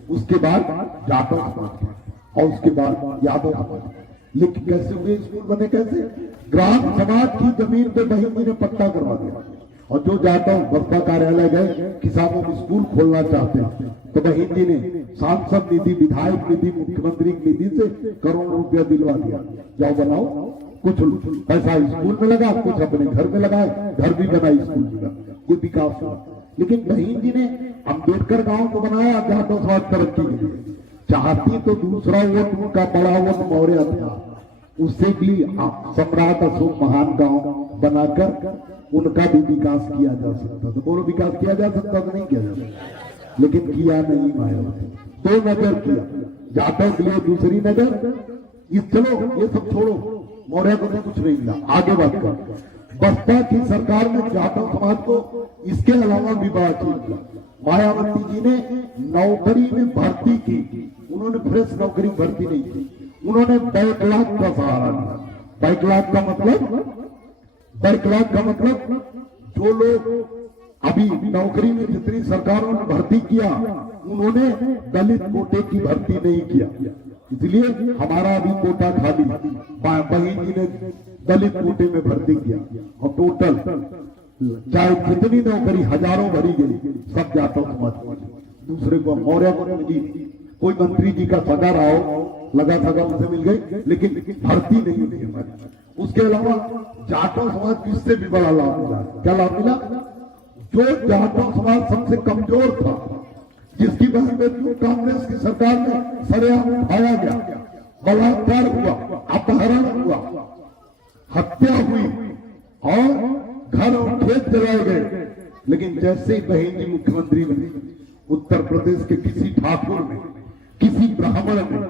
उसके बाद जाटव समाज के, और उसके बाद यादव समाज। लेकिन कैसे हुए स्कूल बने? कैसे? ग्राम समाज की जमीन पे बहन जी ने पट्टा करवा दिया। और जो जाटव बसपा कार्यालय गए किसानों को स्कूल खोलना चाहते हैं तो बहन जी ने सांसद निधि, विधायक निधि, मुख्यमंत्री निधि से करोड़ों रुपया दिलवा दिया, जाओ बनाओ। कुछ पैसा स्कूल में लगा, कुछ अपने घर में लगाए, घर भी बना, स्कूल भी बना, कोई विकास हुआ। लेकिन बहन जी ने अम्बेडकर गांव को बनाया जाटव समाज तरक्की के लिए। चाहती तो दूसरा वोट उनका बड़ा वोट मौर्य था, उससे भी सम्राट अशोक महान गांव बनाकर उनका भी विकास किया जा सकता। तो बोलो विकास किया जा सकता तो नहीं किया जा सकता, लेकिन किया नहीं मायावती। 2 नजर किया, जाटव के लिए दूसरी नजर। इस चलो ये सब छोड़ो, मौर्य को तो कुछ नहीं मिला, आगे बात कर। बसपा की सरकार में जाटव समाज को इसके अलावा भी बड़ा चीज मिला। मायावती जी ने नौकरी में भर्ती की, उन्होंने फ्रेश नौकरी भर्ती नहीं की, उन्होंने बैकलॉग का सहारा लिया। बैकलॉग का मतलब जो लोग अभी नौकरी में जितनी सरकारों ने भर्ती किया उन्होंने दलित कोटे की भर्ती नहीं किया, इसलिए हमारा अभी कोटा खाली। बहन जी ने दलित कोटे में भर्ती किया और टोटल चाहे कितनी नौकरी हजारों भरी गई, सब जाटव समाज। दूसरे को मौर्य को मिली, कोई मंत्री जी का सगा रहा हो, लगा सगा उसे मिल गई, लेकिन भर्ती नहीं हुई हमारी। उसके अलावा जाटव समाज को इससे भी बड़ा लाभ मिला। क्या लाभ मिला? जो जाटव समाज सबसे कमजोर था, जिसकी वजह से कांग्रेस की सरकार में सरेआम उठाया गया, बलात्कार हुआ, अपहरण हुआ, हत्या हुई और घर और खेत जलाए गए। लेकिन जैसे ही बहन जी मुख्यमंत्री बने, उत्तर प्रदेश के किसी ठाकुर में, किसी ब्राह्मण में,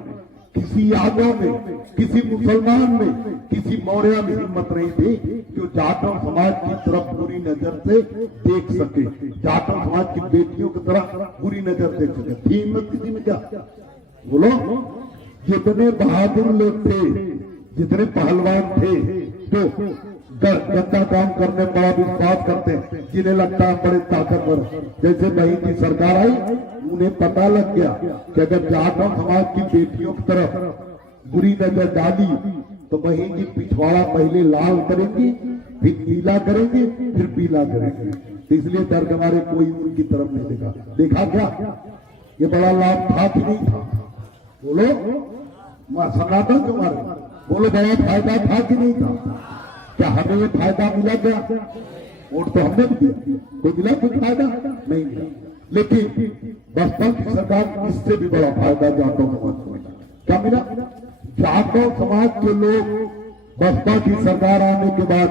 किसी यादव में, किसी मुसलमान में, किसी मौर्य में हिम्मत नहीं थी कि जाटव समाज की तरफ बुरी नजर से देख सके, जाटव समाज की बेटियों की तरफ बुरी नजर देख सके। थी हिम्मत किसी में? क्या बोलो? जितने बहादुर लोग थे, जितने पहलवान थे, जो गंदा काम करने में बड़ा विश्वास करते हैं, जिन्हें लगता है बड़े ताकतवर, जैसे बहन की सरकार आई, उन्हें पता लग गया कि अगर जाटव समाज की बेटियों की तरफ बुरी नजर डाली तो बहन जी पिछवाड़ा पहले लाल करेंगी, फिर नीला करेंगे, फिर पीला करेंगे। तो इसलिए डर के मारे कोई उनकी तरफ नहीं देखा। देखा क्या? ये बड़ा लाभ था कि नहीं था? बोलो, सनातन जो मारे, बोलो बड़ा फायदा था कि नहीं था? क्या हमें ये फायदा मिला क्या? वोट तो हमने भी दिया, तो मिला कुछ फायदा नहीं मिला। लेकिन बसपा की सरकार इससे भी बड़ा फायदा जाटव समाज को मिला। क्या मिला? जाटव समाज के लोग बसपा की सरकार आने के बाद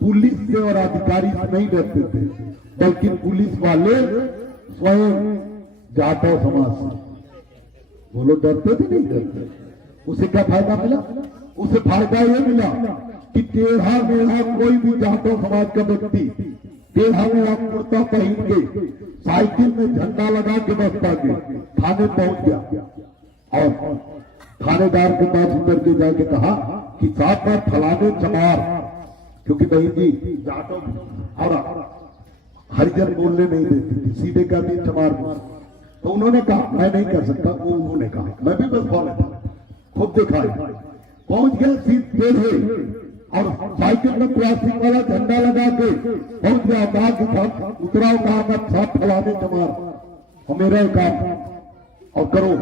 पुलिस से और अधिकारी से नहीं डरते थे, बल्कि पुलिस वाले स्वयं जाटव समाज से, वो लोग डरते थे नहीं डरते। उसे क्या फायदा मिला? उसे फायदा ये मिला कि टेढ़ा मेढ़ा कोई भी जाटव समाज का व्यक्ति टेढ़ा मेढ़ा कुर्ता पहन के साइकिल में झंडा लगा के बसपा के थाने पहुंच गया और थानेदार के पास उतर के जाके कहा कि साहब मैं फलाने चमार, क्योंकि बहन जी जाटव और हरिजन बोलने नहीं देती थी, सीधे कहती चमार। तो उन्होंने कहा मैं नहीं कर सकता, वो उन्होंने कहा मैं भी बस फॉलो था, खुद देखा पहुंच गया सीधे और साइकिल में प्लास्टिक वाला झंडा लगा के पहुंच गया। कहा कि साहब उतराओ, कहा मैं साथ फलाने चमार और मेरा काम और करो,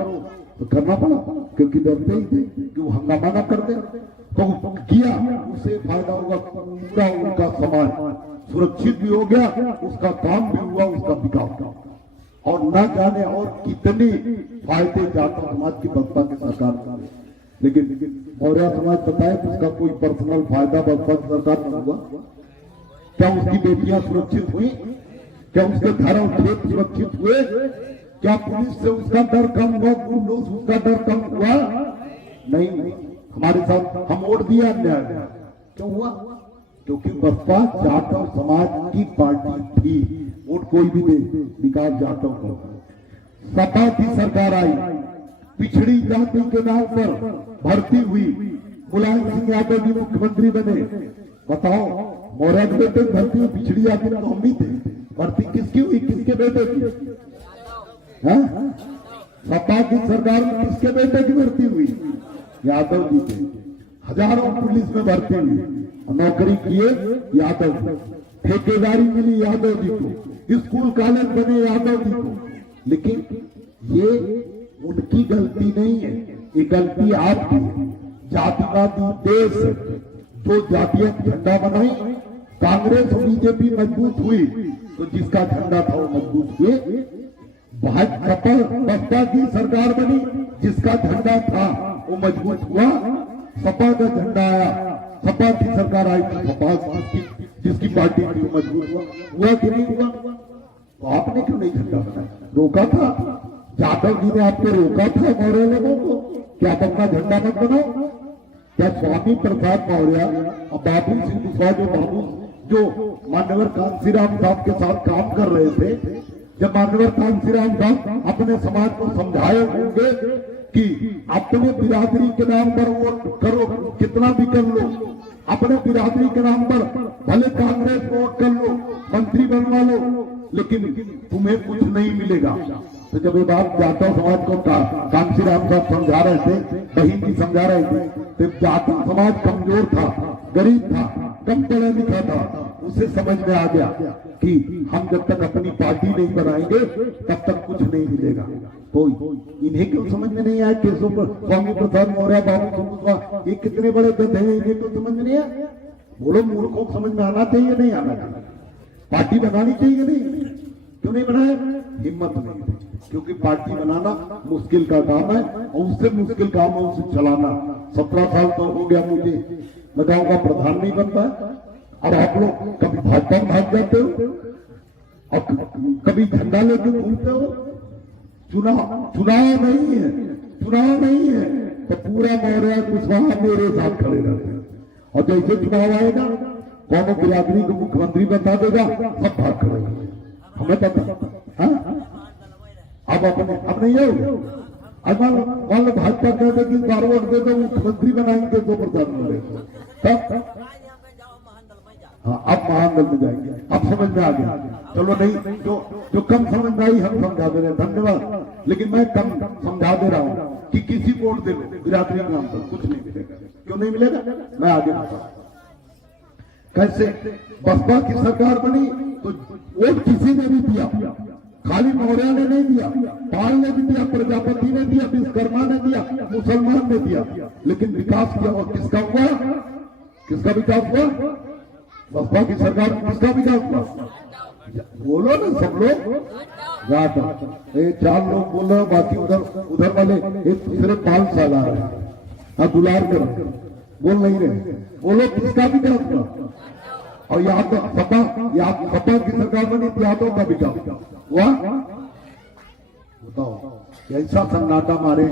तो करना पड़ा क्योंकि डरते ही थे कि वो हंगामा ना कर दे। तो किया, उससे फायदा होगा, पूरा उनका समाज सुरक्षित भी हो गया, उसका काम भी हुआ, उसका विकास हुआ। और न जाने और कितने फायदे जाटव समाज की बसपा की सरकार का। लेकिन मौर्य समाज बताए कि उसका कोई पर्सनल फायदा बसपा की सरकार में हुआ? क्या उसकी बेटियां सुरक्षित हुई? क्या उसके घर और खेत सुरक्षित हुए? क्या पुलिस से उसका डर कम हुआ? पुलिस उसका डर कम हुआ? नहीं। हमारे साथ हम वोट दिया, अन्याय क्यों हुआ? क्योंकि बसपा जाटव समाज की पार्टी थी। वोट कोई भी दे, विकास जाटव को। सपा की सरकार आई, पिछड़ी जाति के नाम पर भर्ती हुई, मुलायम सिंह यादव जी मुख्यमंत्री बने। बताओ, मौर्य के बेटे भर्ती हुई, पिछड़ी जाति में हम भी थे। भर्ती किसकी हुई? किसके बेटे की? सपा की सरकार में किसके बेटे की भर्ती हुई? यादव जी के। हजारों पुलिस में भर्ती हुई, नौकरी किए यादव जी, ठेकेदारी मिली यादव जी को, स्कूल कॉलेज बने यादव जी को। लेकिन ये उनकी गलती नहीं है, ये गलती आपकी है। जातिवादी देश जो जातीय झंडा बनाई, कांग्रेस और बीजेपी मजबूत हुई तो जिसका झंडा था वो मजबूत हुए। भाजपा बसपा की सरकार बनी, जिसका झंडा था वो मजबूत हुआ। सपा का झंडा आया, सपा की सरकार आई थी, सपा जिसकी पार्टी थी वो मजबूत हुआ कि नहीं हुआ? तो आपने क्यों नहीं झंडा बनाया? रोका था, जाटव जी ने आपको रोका था मौर्य लोगों को क्या आप अपना झंडा मत बनाओ? क्या स्वामी प्रसाद मौर्य और बाबू सिंह कुशवाहा के बाबू जो मान्यवर कांसीराम साहब के साथ काम कर रहे थे, जब मान्यवर कांसीराम साहब अपने समाज को समझाए होंगे कि अपने बिरादरी के नाम पर वोट करो, कितना भी कर लो, अपने बिरादरी के नाम पर भले कांग्रेस वोट कर लो, मंत्री बनवा लो, लेकिन तुम्हें कुछ नहीं मिलेगा। तो जब ये बात जाटव समाज को कांसीराम साहब समझा रहे थे, बहन जी समझा रहे थे, तो जाटव समाज कमजोर था, गरीब था, कम पढ़ा लिखा था। उसे समझ में आ गया कि हम जब तक अपनी पार्टी नहीं बनाएंगे तब तक कुछ नहीं मिलेगा। तो इन्हें क्यों समझ में नहीं आया? केशव स्वामी प्रसाद मौर्य, बाबू सिंह कुशवाहा, ये कितने बड़े गधे हैं, इन्हें क्यों समझ में नहीं आया? बोलो, मूर्खों को समझ में आना चाहिए, नहीं आना चाहिए? पार्टी बनानी चाहिए नहीं? क्यों नहीं बनाया? हिम्मत नहीं थी, क्योंकि पार्टी बनाना मुश्किल का काम है और उससे मुश्किल काम है उसे चलाना। 17 साल तो हो गया मुझे, मैं गांव का प्रधान नहीं बनता है, और आप लोग कभी भाजपा में भाग जाते हो और कभी झंडा लेके घूमते हो। चुनाव नहीं है तो पूरा मौर्य कुशवाहा मेरे साथ खड़े रहते हैं, और जैसे चुनाव आएगा कौन बिरादरी को मुख्यमंत्री बता देगा, सब भाग खड़े रहेंगे। हमें पता अब नहीं हो। मान लो भाजपा कहते कि बार वोट दे दो, मुख्यमंत्री बनाएंगे तो प्रधानमंत्री, तब हाँ अब महानगल में जाएंगे। अब समझ में आ गया? चलो नहीं, जो कम समझ में आई हम समझा दे रहे हैं, धन्यवाद। लेकिन मैं कम समझा दे रहा हूँ कि किसी वोट दे लो बिरादरी के नाम पर, कुछ नहीं मिलेगा। क्यों नहीं मिलेगा? मैं आगे बताऊँ कैसे। बसपा की सरकार बनी तो वोट किसी ने भी दिया, खाली मौर्य ने नहीं दिया, पाल ने भी दिया, प्रजापति ने दिया, विश्वकर्मा ने दिया, मुसलमान ने दिया, लेकिन विकास किया और किसका हुआ? किसका विकास हुआ? बसपा की सरकार में किसका विकास हुआ? बोलो ना सब लोग। ज्यादा ये 4 लोग बोल रहे हो, बाकी उधर उधर वाले एक दूसरे 5 साल आ रहे हैं। हाँ दुलार कर बोल नहीं रहे। बोलो किसका विकास हुआ? और यहाँ तो सपा की सरकार बनी, यादव का विकास हुआ? बताओ, ऐसा सन्नाटा मारे।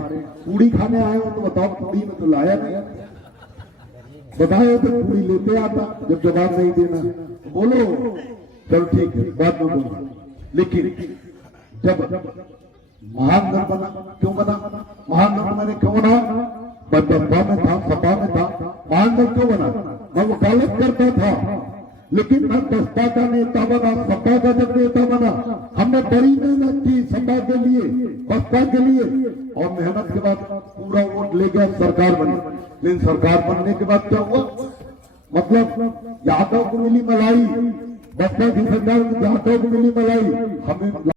पूड़ी खाने आए हो तो बताओ, पूड़ी में तो लाया नहीं, बताए तो पूड़ी लेते आता। जब जवाब नहीं देना तो बोलो चलो ठीक है बाद में बोलो। लेकिन जब महानगर बना, क्यों बना? महानगर मैंने क्यों बना? बसपा में था, सपा में था, महानगर क्यों बना? मैं वकालत करता था, लेकिन मैं बसपा का नेता बना, सपा का जब नेता बना, हमने बड़ी मेहनत की सपा के लिए, बसपा के लिए, और मेहनत के बाद पूरा वोट ले गया, सरकार बनी। लेकिन सरकार बनने के बाद क्या हुआ? मतलब यादव को मिली मलाई, बसपा की सरकार में यादव को मिली मलाई, हमें